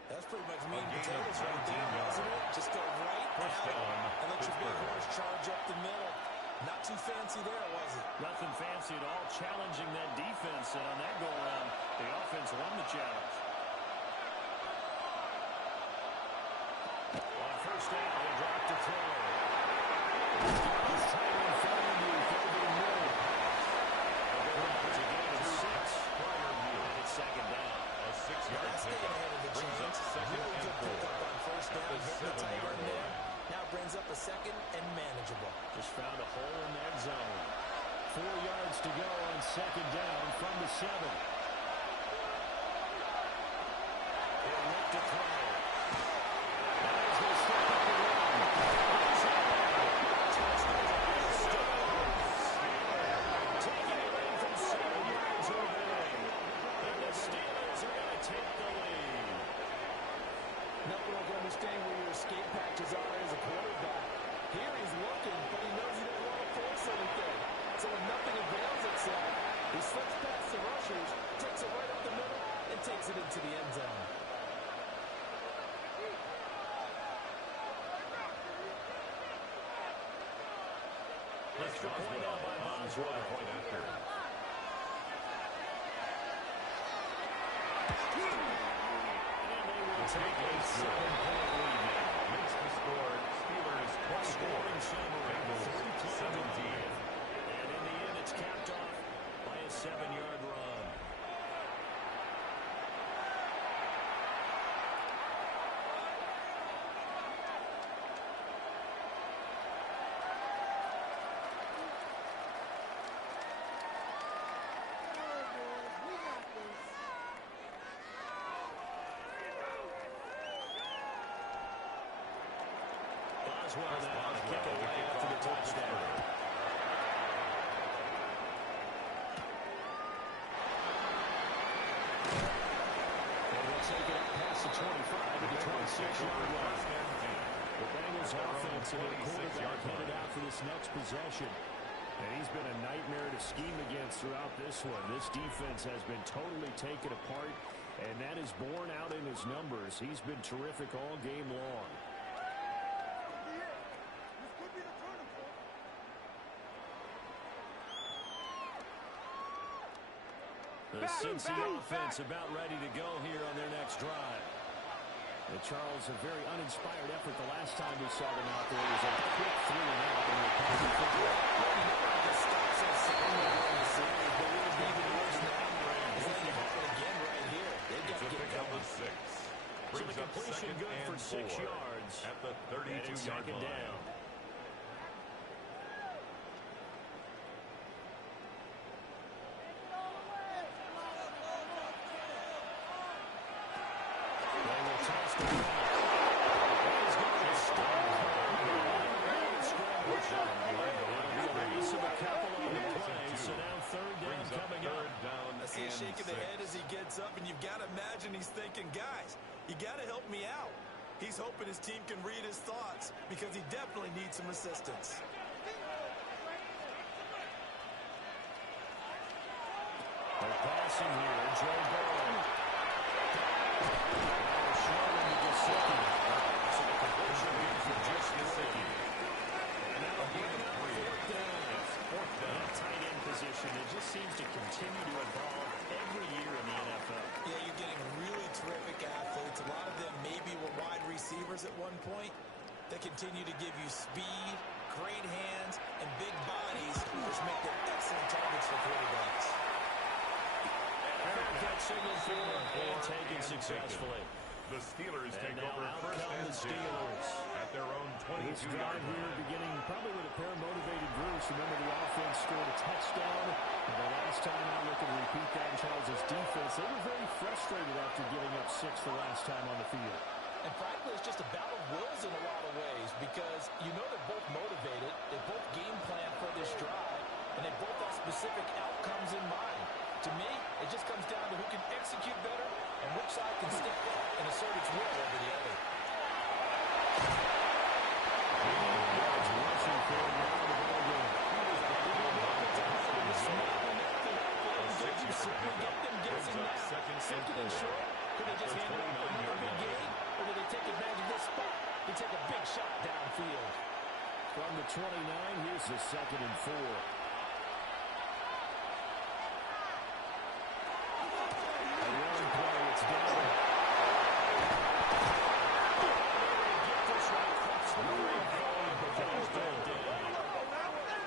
That's pretty much meat and potatoes right there, wasn't it? Just go right out and let your big horse charge up the middle. Not too fancy there, was it? Nothing fancy at all, challenging that defense, and on that go-around, the offense won the challenge. On first down, they drop to throw. He's trying to find you, third and more. It's a gain of 6. And it's second down. A 6-yard pickup brings up second and 4. On first down, the tight end there. Now brings up a second and manageable. Just found a hole in that zone. 4 yards to go on second down from the 7. He'll look to throw. Now he's going to step up and run. Taking it in from 7 yards away. And the Steelers are going to take the lead. Nothing like understand where your escape patches are as a quarterback. Here he's looking, but he knows he doesn't want to force anything. So when nothing avails itself, he slips past the rushers, takes it right up the middle, and takes it into the end zone. Extra point out by Boswell. Point after. And they will take a 7-point lead now. Makes the score Steelers 24. Scoring summary. Bengals 17. And in the end, it's capped off by a 7-yard run. Boswell now to kick away after the touchdown. And they'll take it up past the 25 to the 26-yard line. The Bengals offense and their quarterback headed out for this next possession. And he's been a nightmare to scheme against throughout this one. This defense has been totally taken apart, and that is borne out in his numbers. He's been terrific all game long. The Cincy offense about ready to go here on their next drive. And Charles, a very uninspired effort the last time we saw them out there. It was a quick 3-and-out in the passing football. The stops are second in the series, but it would be even worse now. It's going to happen again right here. They've got to get going. 6. So Brings the up completion second good for and 6 4 yards. at the And it's 32-yard second line. down. They will toss the ball. He's going to stop see a shake of the head as he gets up, and you've got to imagine he's thinking, guys, you got to help me out. He's hoping his team can read his thoughts because he definitely needs some assistance. They're passing here. Joe Burrow. Struggling to get second. So the conversion rate for just the second. And now bringing up fourth down. That tight end position, it just seems to continue to evolve every year in the NFL. Yeah, you're getting really terrific athletes. A lot of them maybe were wide receivers at one point. They continue to give you speed, great hands, and big bodies, which make them excellent targets for quarterbacks. Faircat signal for and taken successfully. The Steelers take now over out first come and the 10 Steelers. at their own This 22-yard drive here line. beginning probably with a pair of motivated Bruce. Remember, the offense scored a touchdown. And the last time out, looking to repeat that in Charles' defense. They were very frustrated after giving up 6 the last time on the field. And frankly, it's just a battle of wills in a lot of ways because you know they're both motivated, they both game plan for this drive, and they both have specific outcomes in mind. To me, it just comes down to who can execute better and which side can step up and assert its will over the other. Second and short. Could they just hand it off for another big gain? Or do they take advantage of this spot to take a big shot downfield? From the 29, here's the 2nd and 4. A running play, it's down. Get this one across the ring.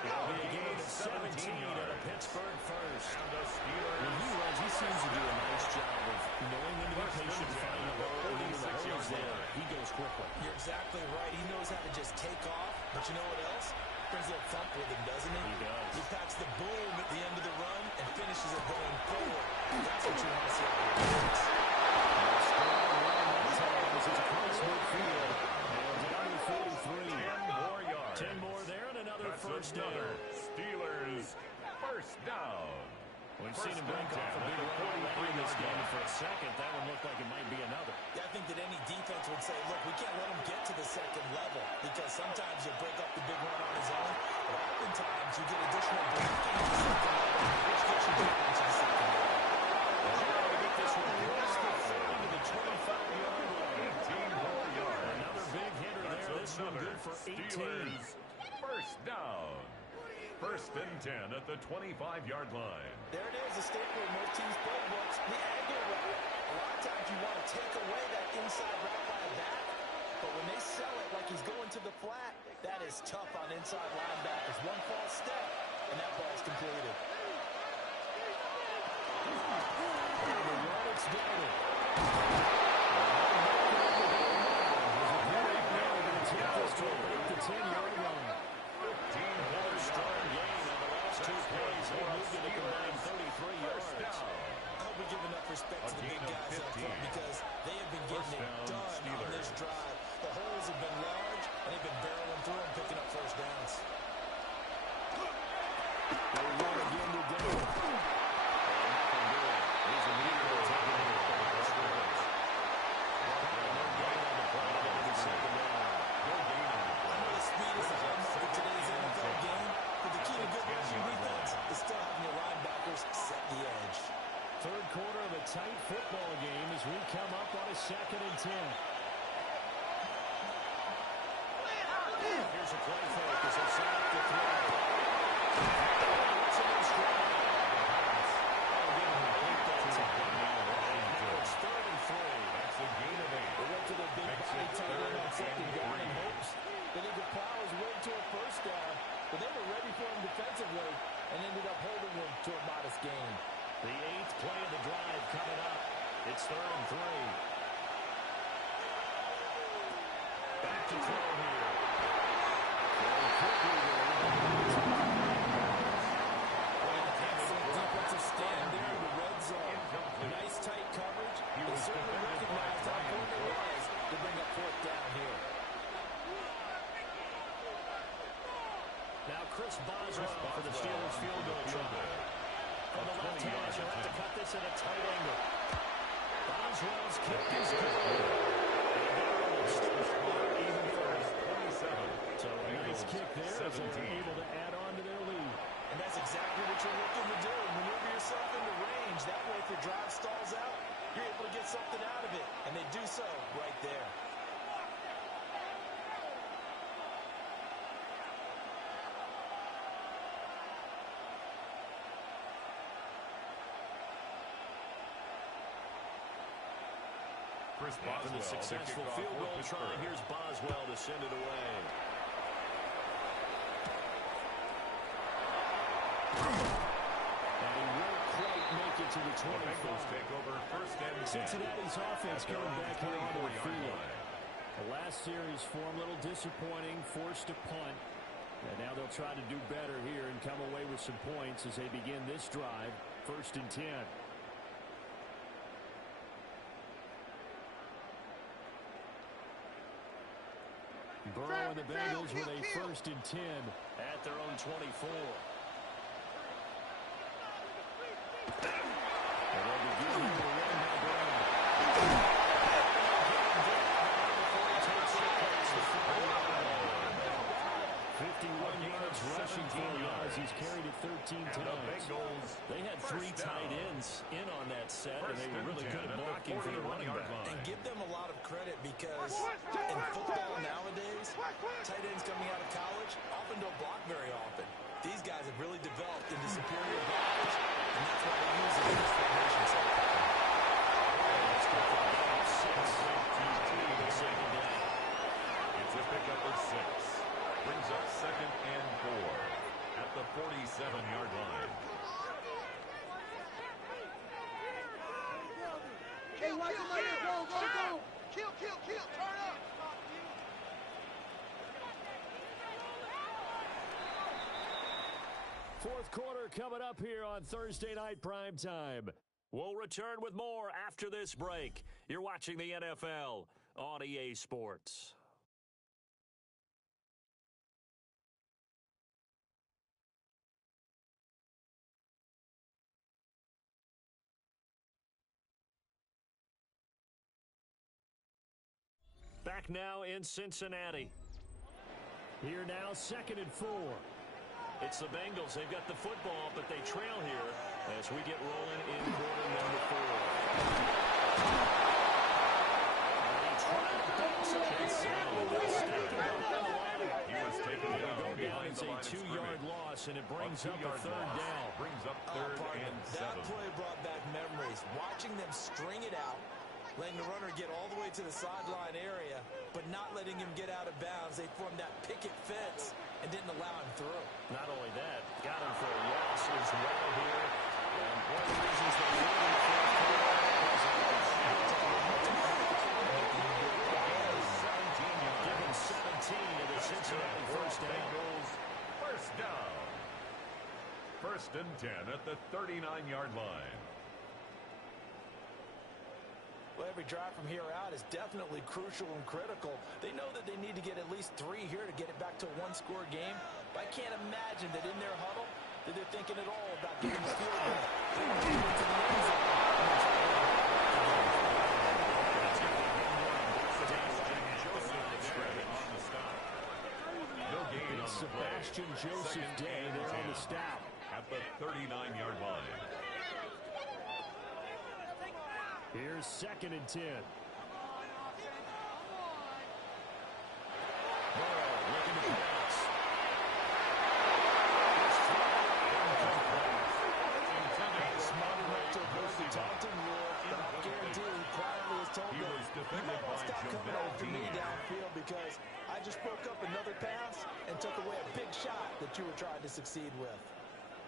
It'll be a gain of 17 at a Pittsburgh first. When he runs, he seems to do a nice job of knowing when to be patient, finding the hole, and then when the hole is there, he goes quickly. You're exactly right. He knows how to just take off. But you know what else? Brings a little thump with him, doesn't he? He does. He packs the boom at the end of the run and finishes it going forward. That's what you want to see out of your defense. It's across midfield. And down to 43. 10 more yards. 10 more there and another That's first down. another Steelers first down. We've seen him break off a big run already in this game. For a second, that one looked like it might be another. Yeah, I think that any defense would say, look, we can't let him get to the second level because sometimes he'll break up the big run on his own, but oftentimes you get additional blocking on the second level, which gets you down to the second level. They get this one across the 40 to the 25-yard line. 18 more yards. Another big hitter there. This one good for 18. Steelers first down. First and 10 at the 25-yard line. There it is, a staple of most teams' playbooks, the angle route. A lot of times you want to take away that inside route by a back, but when they sell it like he's going to the flat, that is tough on inside linebackers. One false step, and that ball's completed. And the run, it's down. Take this to the 10-yard line. 15 strong gain on the last 2 plays. They moved it a combined 33 yards. I hope we give enough respect to the big guys up front because they have been getting it done on this drive. The holes have been large, and they've been barreling through and picking up first downs. They run again today. And nothing good. He's immediately taken into the back of scrimmage. No gain on the play. That'll be second down. I know the speed is a hallmark of today's NFL game, but the key to good rushing defense is still having your linebackers set the edge. Third quarter of a tight football game as we come up on a 2nd and 10. Here's a play fake as they set up the throw. It's an strong. I'll give him a big touchdown. Now it's 3rd and 3. That's a gain of 8. They went to the big body tight end on second down in hopes that he could plow his way to a first down, but they were ready for him defensively and ended up holding him to a modest gain. The 8th play of the drive coming up. It's 3rd and 3. Back to throw here. Very quickly Excellent defensive stand there in the red zone. Nice tight coverage. They certainly recognized how important it was to bring up 4th down here. Now Chris Boswell for the Steelers field goal try. From the left hash, he'll have to cut at a tight angle. Boswell's kick is good. So a nice kick there as they're able to add on to their lead. And that's exactly what you're looking to do. Maneuver yourself into range. That way, if your drive stalls out, you're able to get something out of it. And they do so right there. After the successful field goal try, here's Boswell to send it away. And he won't quite make it to the 25. Take over first and 10. Cincinnati's offense coming back here onto the field. The last series for him, a little disappointing, forced to punt. And now they'll try to do better here and come away with some points as they begin this drive, first and 10. Burrow and the Bengals with a first and 10 at their own 24. And they'll begin with the run by Brown. 51 yards rushing for Oz. He's carried it 13 times. They had 3 tight ends in on that set, and they were really good at blocking for the running back. And give them a lot of credit because in football nowadays, tight ends coming out of college often don't block very often. These guys have really developed into superior blockers, and that's why they use them in this formation so far. Let's go for about 6. Second down. It's a pickup of 6. Brings up second and 4 at the 47-yard line. Hey, watch him right there. Go. Kill. Turn up. Fourth quarter coming up here on Thursday Night Primetime. We'll return with more after this break. You're watching the NFL on EA Sports. Back now in Cincinnati. Here now, second and 4. It's the Bengals. They've got the football, but they trail here as we get rolling in quarter number 4. He was taken down behind It's the a line of 2-yard scrimmage. loss, and it brings up a two-yard third loss. down. Brings up third and 7. That play brought back memories. Watching them string it out, letting the runner get all the way to the sideline area, but not letting him get out of bounds. They formed that picket fence and didn't allow him through. Not only that, got him for a loss as well here. And one of the reasons they won in the fourth quarter give him 17 to the Cincinnati first down. First down. First and 10 at the 39-yard line. Well, every drive from here out is definitely crucial and critical. They know that they need to get at least 3 here to get it back to a one-score game. But I can't imagine that in their huddle that they're thinking at all about getting the field goal. They want to get into the end zone. Sebastian Joseph Day there on the stop. At the 39-yard line. Here's second and 10. Burrow looking to pass. Smart enough to avoid the taunting rule, but I guarantee he quietly has told them, you might want to stop coming after me downfield because I just broke up another pass and took away a big shot that you were trying to succeed with.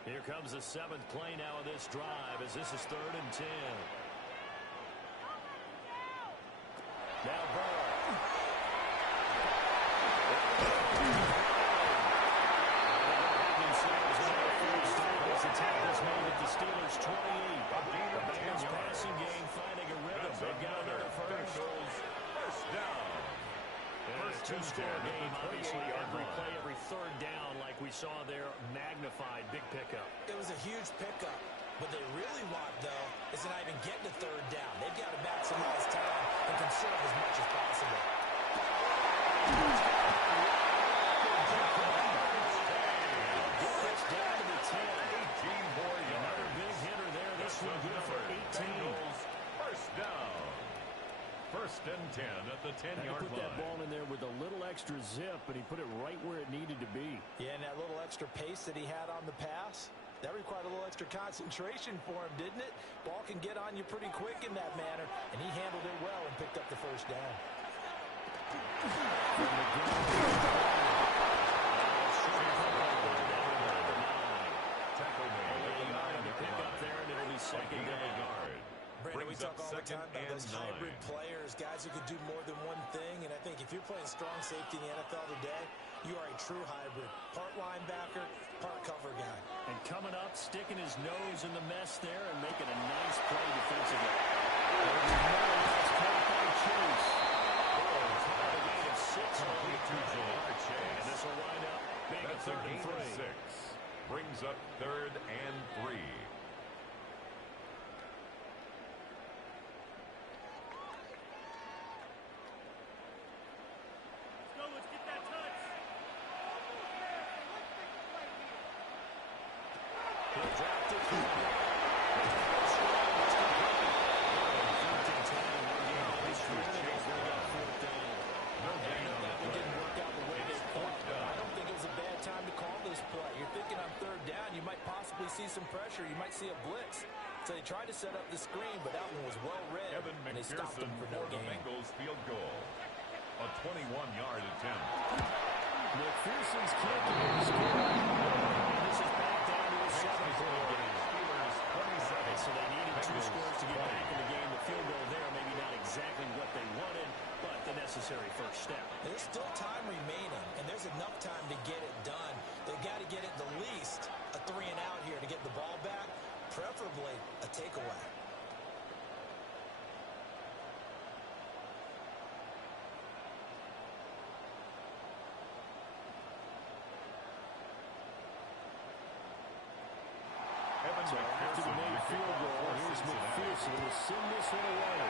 Here comes the 7th play now of this drive as this is third and 10. Now Burrow. The tackle's made at the Steelers' 28. The Bengals passing game finding a rhythm. They've got another first. First down. First two-score game, obviously every play, every third down like we saw there, magnified, big pickup. It was a huge pickup. What they really want, though, is to to not even get to third down. They've got to maximize time and conserve as much as possible. Gets down to the 10. 18 more yards. Another big hitter there. This one good for 18. Bengals first down. First and 10 at the 10-yard line. Put that ball in there with a little extra zip, but he put it right where it needed to be. Yeah, and that little extra pace that he had on the pass, that required a little extra concentration for him, didn't it? Ball can get on you pretty quick in that manner, and he handled it well and picked up the first down. Second down. Brandon, we talk all the time about those hybrid players, guys who could do more than one thing, and I think if you're playing strong safety in the NFL today, you are a true hybrid. Part linebacker, part cover guy. And coming up, sticking his nose in the mess there and making a nice play defensively. And this will wind up being a third and 3. Brings up 3rd and 3. See some pressure, you might see a blitz. So they tried to set up the screen, but that one was well read, and they stopped them for no the gain. Bengals field goal. A 21-yard attempt. McPherson's kick is good. This is back down to a 7-point game. Steelers 27. So they needed 2 scores to get back in the game. The field goal there, maybe not exactly what they wanted, but the necessary first step. And there's still time remaining, and there's enough time to get it done. They've got to get it the least a 3 and out here to get the ball back, preferably a takeaway. So after the made field goal, here's McPherson to send this one away.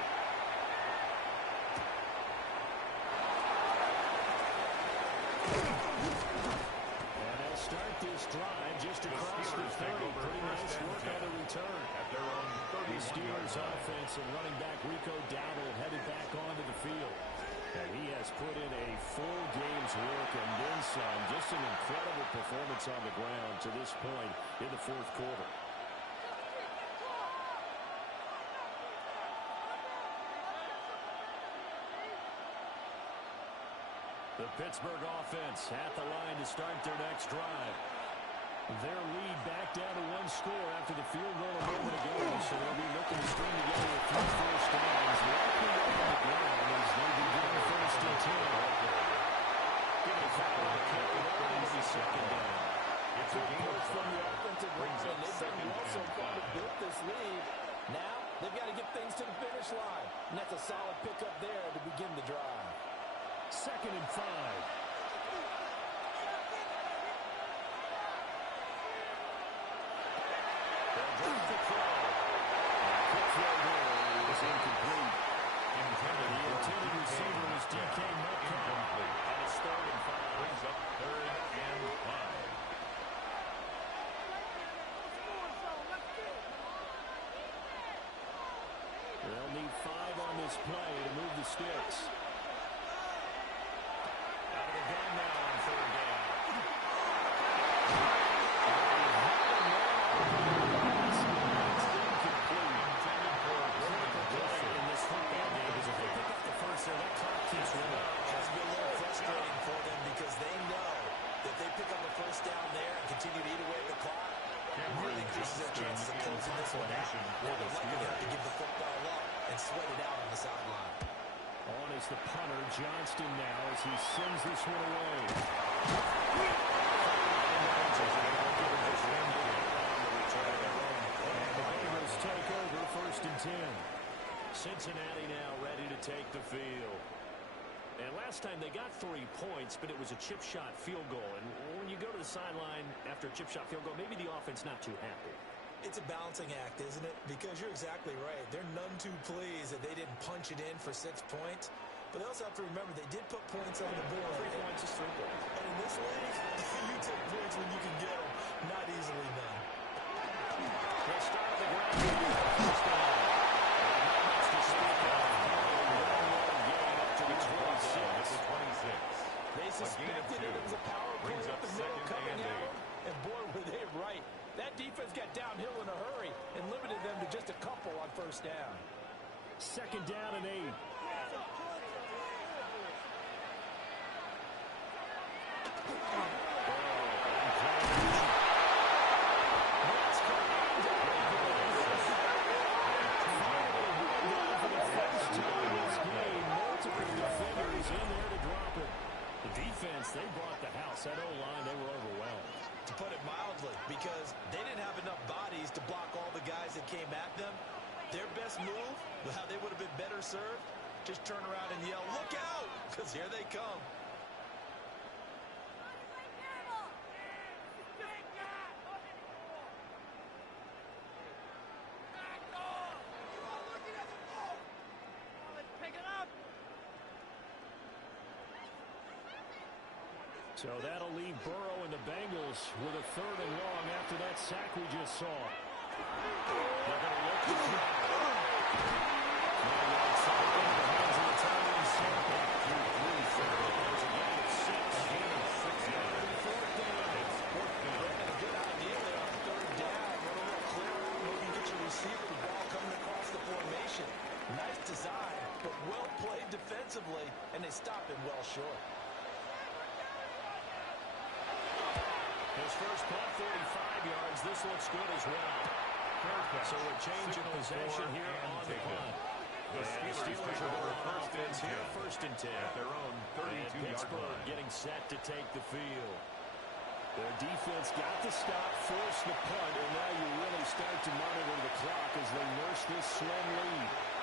And they'll start this drive just across the 30. Pretty nice work on the return. At their own 30. The Steelers offense and running back Rico Dowdle headed back onto the field. And he has put in a full game's work and then some. Just an incredible performance on the ground to this point in the fourth quarter. The Pittsburgh offense at the line to start their next drive. Their lead back down to 1 score after the field goal a moment ago. So they'll be looking to string together a few first downs. Likely on the ground as they begin first and 10. Give it a foul on the kick. It'll be second down. It's a push from the offensive line. They've done well so far to build this lead. Now they've got to get things to the finish line. And that's a solid pickup there to begin the drive. 2nd and 5. They'll need 5 on this play to move the sticks. Out of the gun now on 3rd down. In this football game, because if they pick up the first there, that clock keeps running. It has to be a little frustrating for them because they know that if they pick up a first down there and continue to eat away at the clock, it really increases their chances of closing this one out. They're likely to have to give the football up and sweat it out on the sideline. On is the punter, Johnston now, as he sends this one away. And the Bengals take over 1st and 10. Cincinnati now ready to take the field. And last time they got 3 points, but it was a chip shot field goal. And when you go to the sideline after a chip shot field goal, maybe the offense not too happy. It's a balancing act, isn't it? Because you're exactly right. They're none too pleased that they didn't punch it in for 6 points. But they also have to remember they did put points on the board. 3 points is 3 points. And in this league, you take points when you can get them. Not easily done. They'll start at the ground. First down. Not much to speak of. Getting up to the 26. They suspected it was a power play up the middle coming at them. And boy, were they right. That defense got downhill in a hurry and limited them to just a couple on first down. Second down and 8. They brought the house. That O-line, they were overwhelmed. To put it mildly, because they didn't have enough bodies to block all the guys that came at them. Their best move, well, they would have been better served. Just turn around and yell, "Look out!" Because here they come. So that'll leave Burrow and the Bengals with a 3rd and long after that sack we just saw. They're going to look to throw. Now outside in the hands of the tight end Sample. Once again, it's 6. Gain of 6 yards. 4th down. It's 4th down. A good idea there on 3rd down. Run a little clearer. Maybe get your receiver the ball coming across the formation. Nice design, but well played defensively, and they stopped him well short. His first punt, 45 yards. This looks good as well. So a change in possession here on the punt. The Steelers are going to offense here, 1st and 10. At their own 32-yard Pittsburgh line. getting set to take the field. Their defense got the stop, forced the punt, and now you really start to monitor the clock as they nurse this slim lead.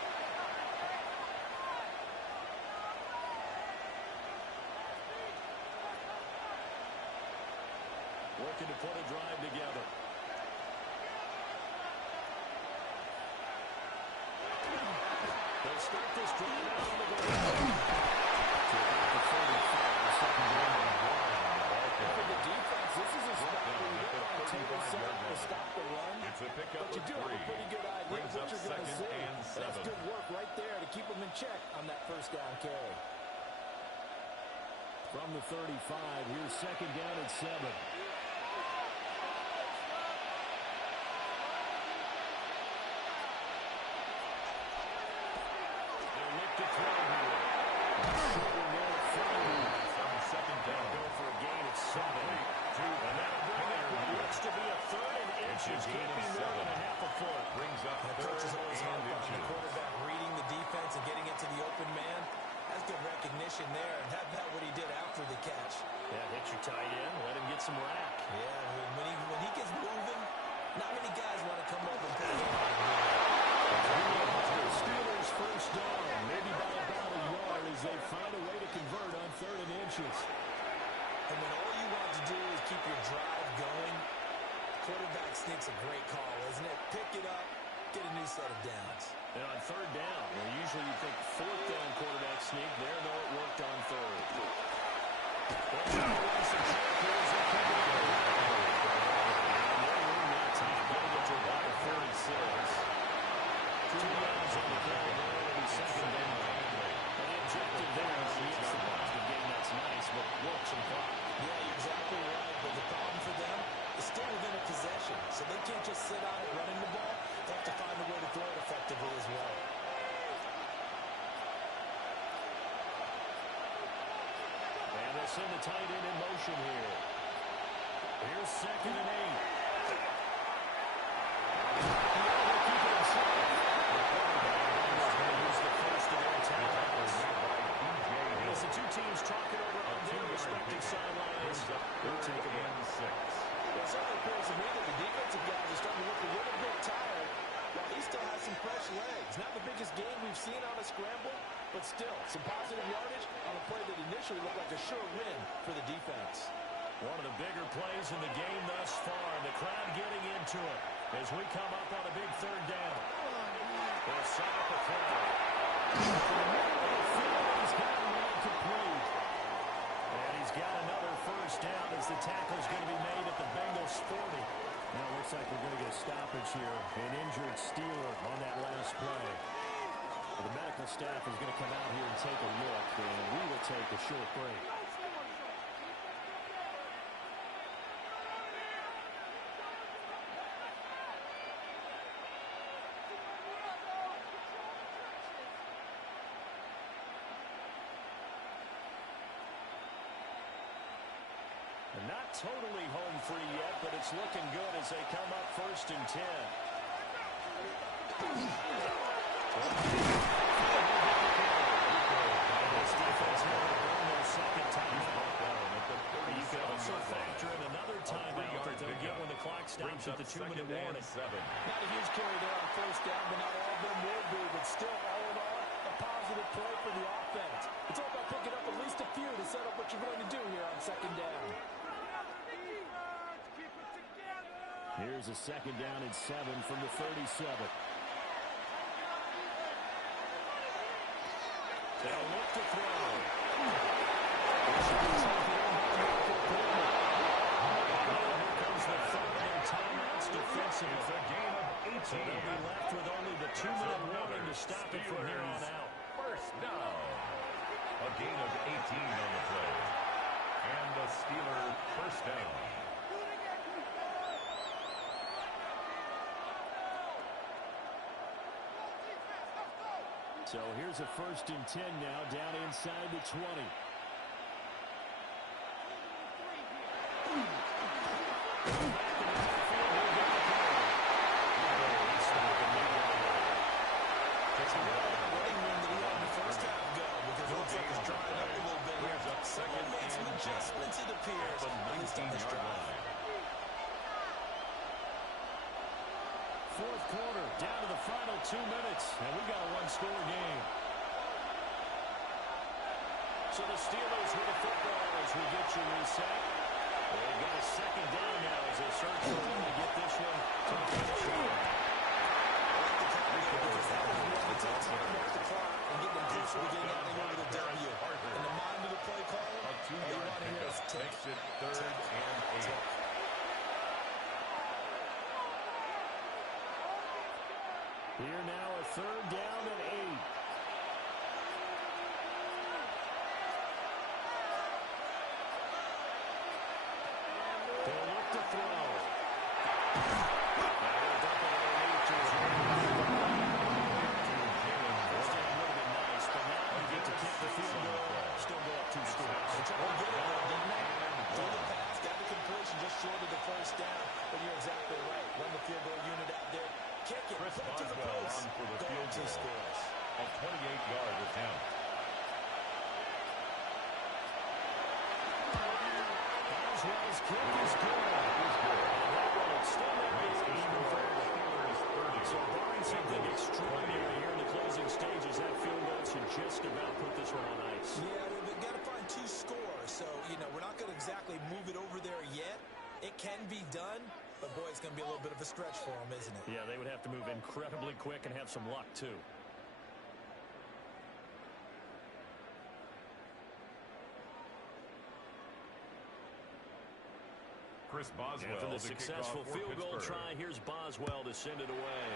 Working to put a drive together. They'll start this drive out on the goal line. To about the 45, second down and 1. For the defense, this is a spot where you don't want to take a second to stop the run. It's a pickup But you of do have a 3. pretty good idea Brings what up you're going to 2nd see. and 7. That's good work right there to keep them in check on that first down carry. From the 35, here's 2nd down and 7. They'll look to throw here. Short and there at 30. On 2nd down. Go for a gain of 7. And that'll bring up what looks to be a 3rd and inches. It's a gain Could be of more 7. than a half a foot. Brings up Coach is always 3rd hard and on the inches. quarterback reading the defense and getting into the open man. That's good recognition there. And how about what he did after the catch? Yeah, hit your tight end. Let him get some rack. Yeah, when he gets moving, not many guys want to come up and put him on. Steelers first down, maybe by about a yard as they find a way to convert on 3rd and inches. And when all you want to do is keep your drive going, quarterback sneak's a great call, isn't it? Pick it up, get a new set of downs. And on 3rd down, usually you think 4th down quarterback sneak. There, though, it worked on 3rd. Well, some tackles. They keep it on. And they're in that time, getting it to about a 36. 2 yards on the carry there. It'll be 2nd down. And the objective there is yes, the positive game, that's nice, but work some clock. Yeah, you're exactly right. But the problem for them is still within a possession. So they can't just sit on it running the ball. They have to find a way to throw it effectively as well. And they'll send the tight end in motion here. Here's 2nd and 8. As the two teams talk it over on their respective sidelines, they'll take a in 6. Well, it certainly appears to me that the defensive guys are starting to look a little bit tired while he still has some fresh legs. Not the biggest game we've seen on a scramble, but still some positive yardage on a play that initially looked like a sure win for the defense. One of the bigger plays in the game thus far. The crowd getting into it. As we come up on a big third down. They'll set up a throw. He's got one complete. And he's got another first down as the tackle's going to be made at the Bengals 40. Now it looks like we're going to get a stoppage here. An injured Steeler on that last play. The medical staff is going to come out here and take a look, and we will take a short break. Not totally home free yet, but it's looking good as they come up 1st and 10. This defense had to burn their second timeout. You can also factor in another timeout that they'll get when the clock stops at the 2-minute warning. Not a huge carry there on 1st down, but not all of them will be. But still, all in all, a positive play for the offense. It's all about picking up at least a few to set up what you're going to do here on 2nd down. Here's a 2nd down and 7 from the 37. They'll look to throw. Here comes the third and timeouts defensively. It's a gain of 18. So they'll be left with only the 2-minute warning to stop it from here on out. First down. A gain of 18 on the play. And the Steeler first down. So here's a 1st and 10 now, down inside the 20. Adjustments, it appears, at least on this drive. 4th quarter, down to the final 2 minutes, and we got a one-score game. So the Steelers with the football as we get you reset. They've got a 2nd down now as they search for a way to get this one to the finish line. Take time off the clock and get them closer to getting out of here with a W. In the mind of the play caller, all you want to hear is tick, makes it 3rd and 8. Here now a 3rd down and 8. They'll look to throw. Just short of the first down, but you're exactly right. Run the field goal unit out there. Kick it. Chris Put it to the Boswell post. on for the Go field to goal. scores. A 28-yard attempt. Boswell's kick is good. That will extend that lead even further. So barring something extraordinary here in the closing stages, that field goal should just about put this one on ice. Yeah, they've got to find 2 scores. So, we're not going to exactly move it over there yet. It can be done, but boy, it's going to be a little bit of a stretch for them, isn't it? Yeah, they would have to move incredibly quick and have some luck, too. Chris Boswell After the to kick successful off for field goal Pittsburgh. try, here's Boswell to send it away.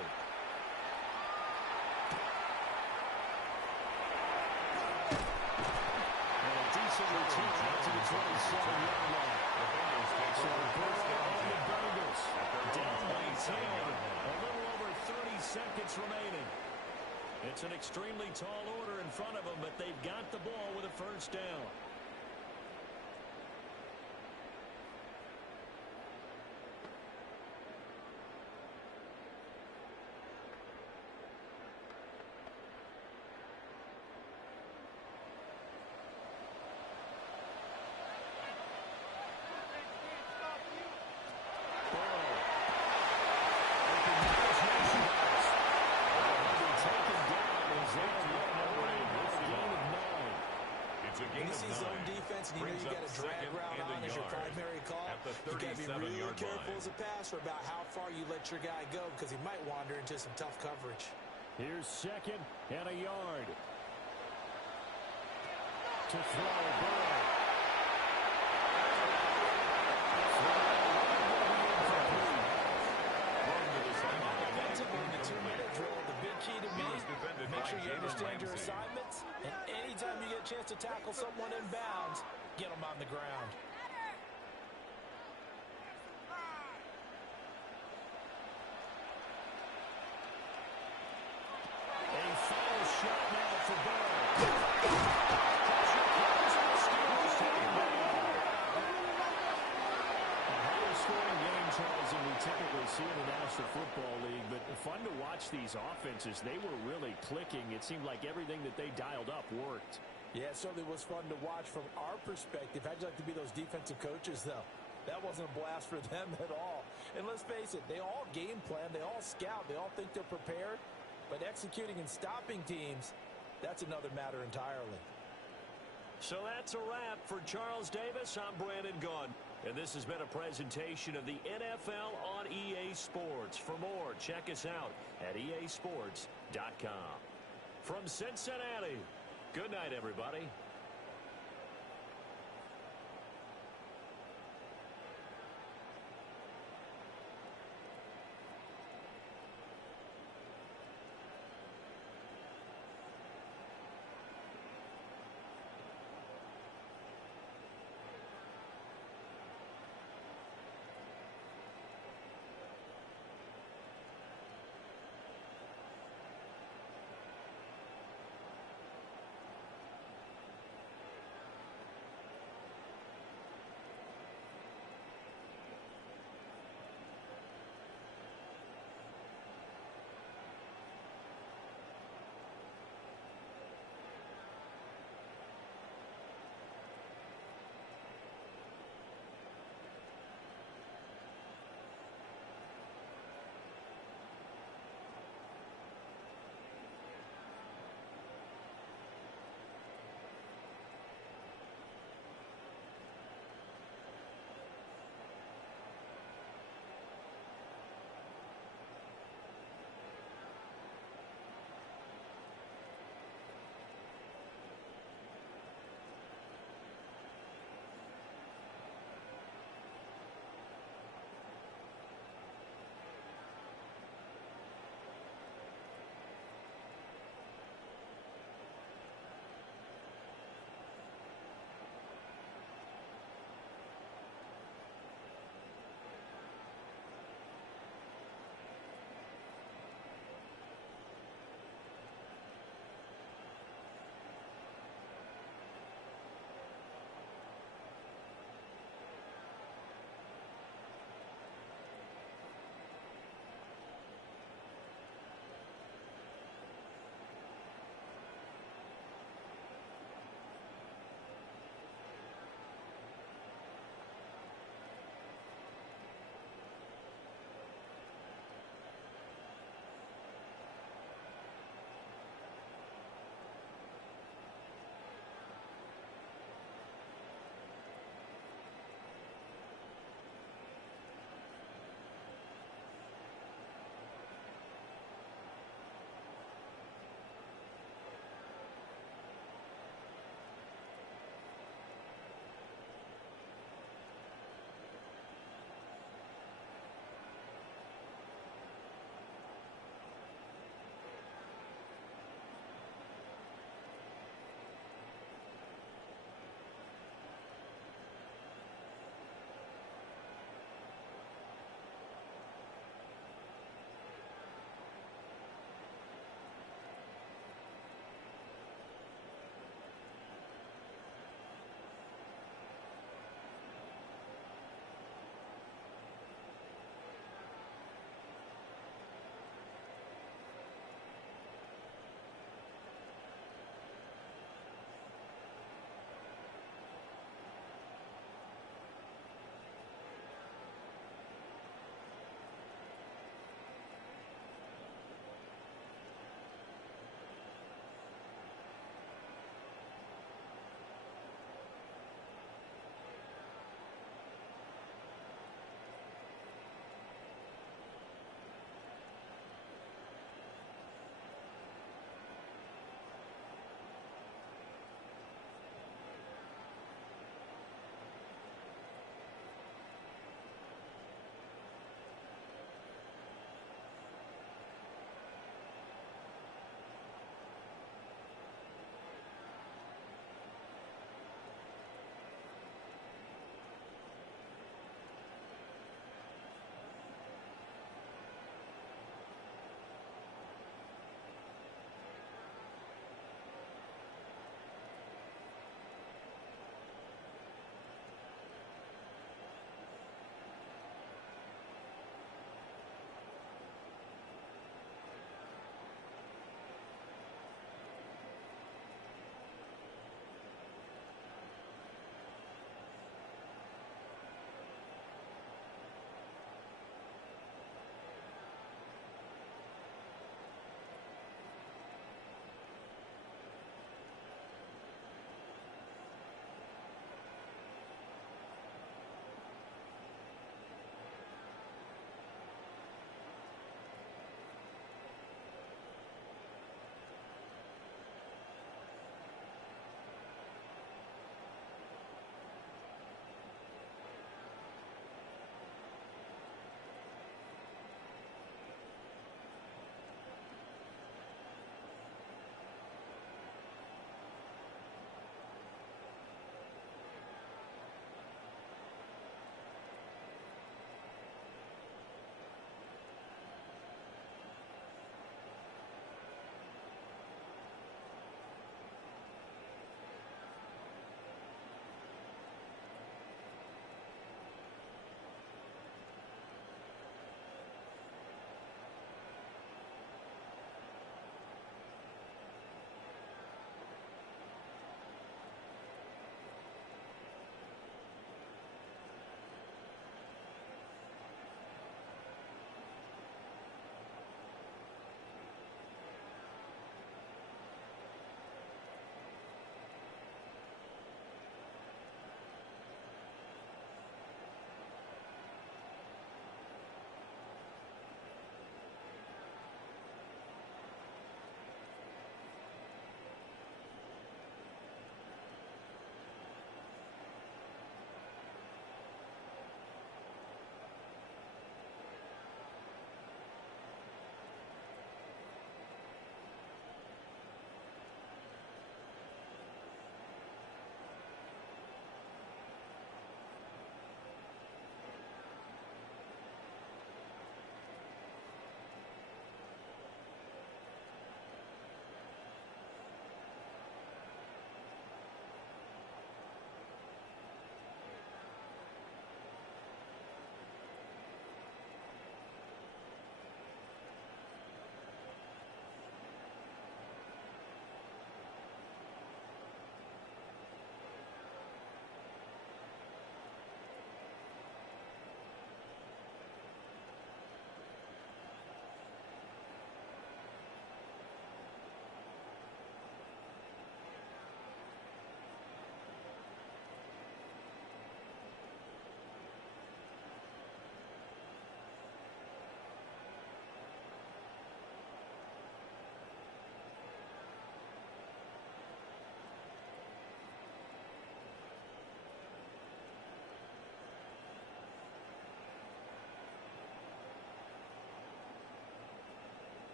And a decent return out to the 27-yard line. So Burrow and the Bengals down by 10. A little over 30 seconds remaining. It's an extremely tall order in front of them, but they've got the ball with a first down. It's a When you see zone defense and you know you got a drag route on as your primary call, you got to be really careful as a passer about how far you let your guy go because he might wander into some tough coverage. Here's 2nd and a yard. To throw, Burrow. Offensively, in the 2-minute drill, the big key to me, make sure you understand your assignments, and anytime you get a chance to tackle someone in bounds, get them on the ground. A final shot now for Burrow. A higher scoring game, Charles, than we typically see in the National Football League, but fun to watch these offenses. They were really clicking. It seemed like everything that they dialed up worked. Yeah, it certainly was fun to watch from our perspective. How'd you like to be those defensive coaches, though? That wasn't a blast for them at all. And let's face it, they all game plan, they all scout, they all think they're prepared. But executing and stopping teams, that's another matter entirely. So that's a wrap for Charles Davis. I'm Brandon Gunn. And this has been a presentation of the NFL on EA Sports. For more, check us out at easports.com. From Cincinnati, good night, everybody.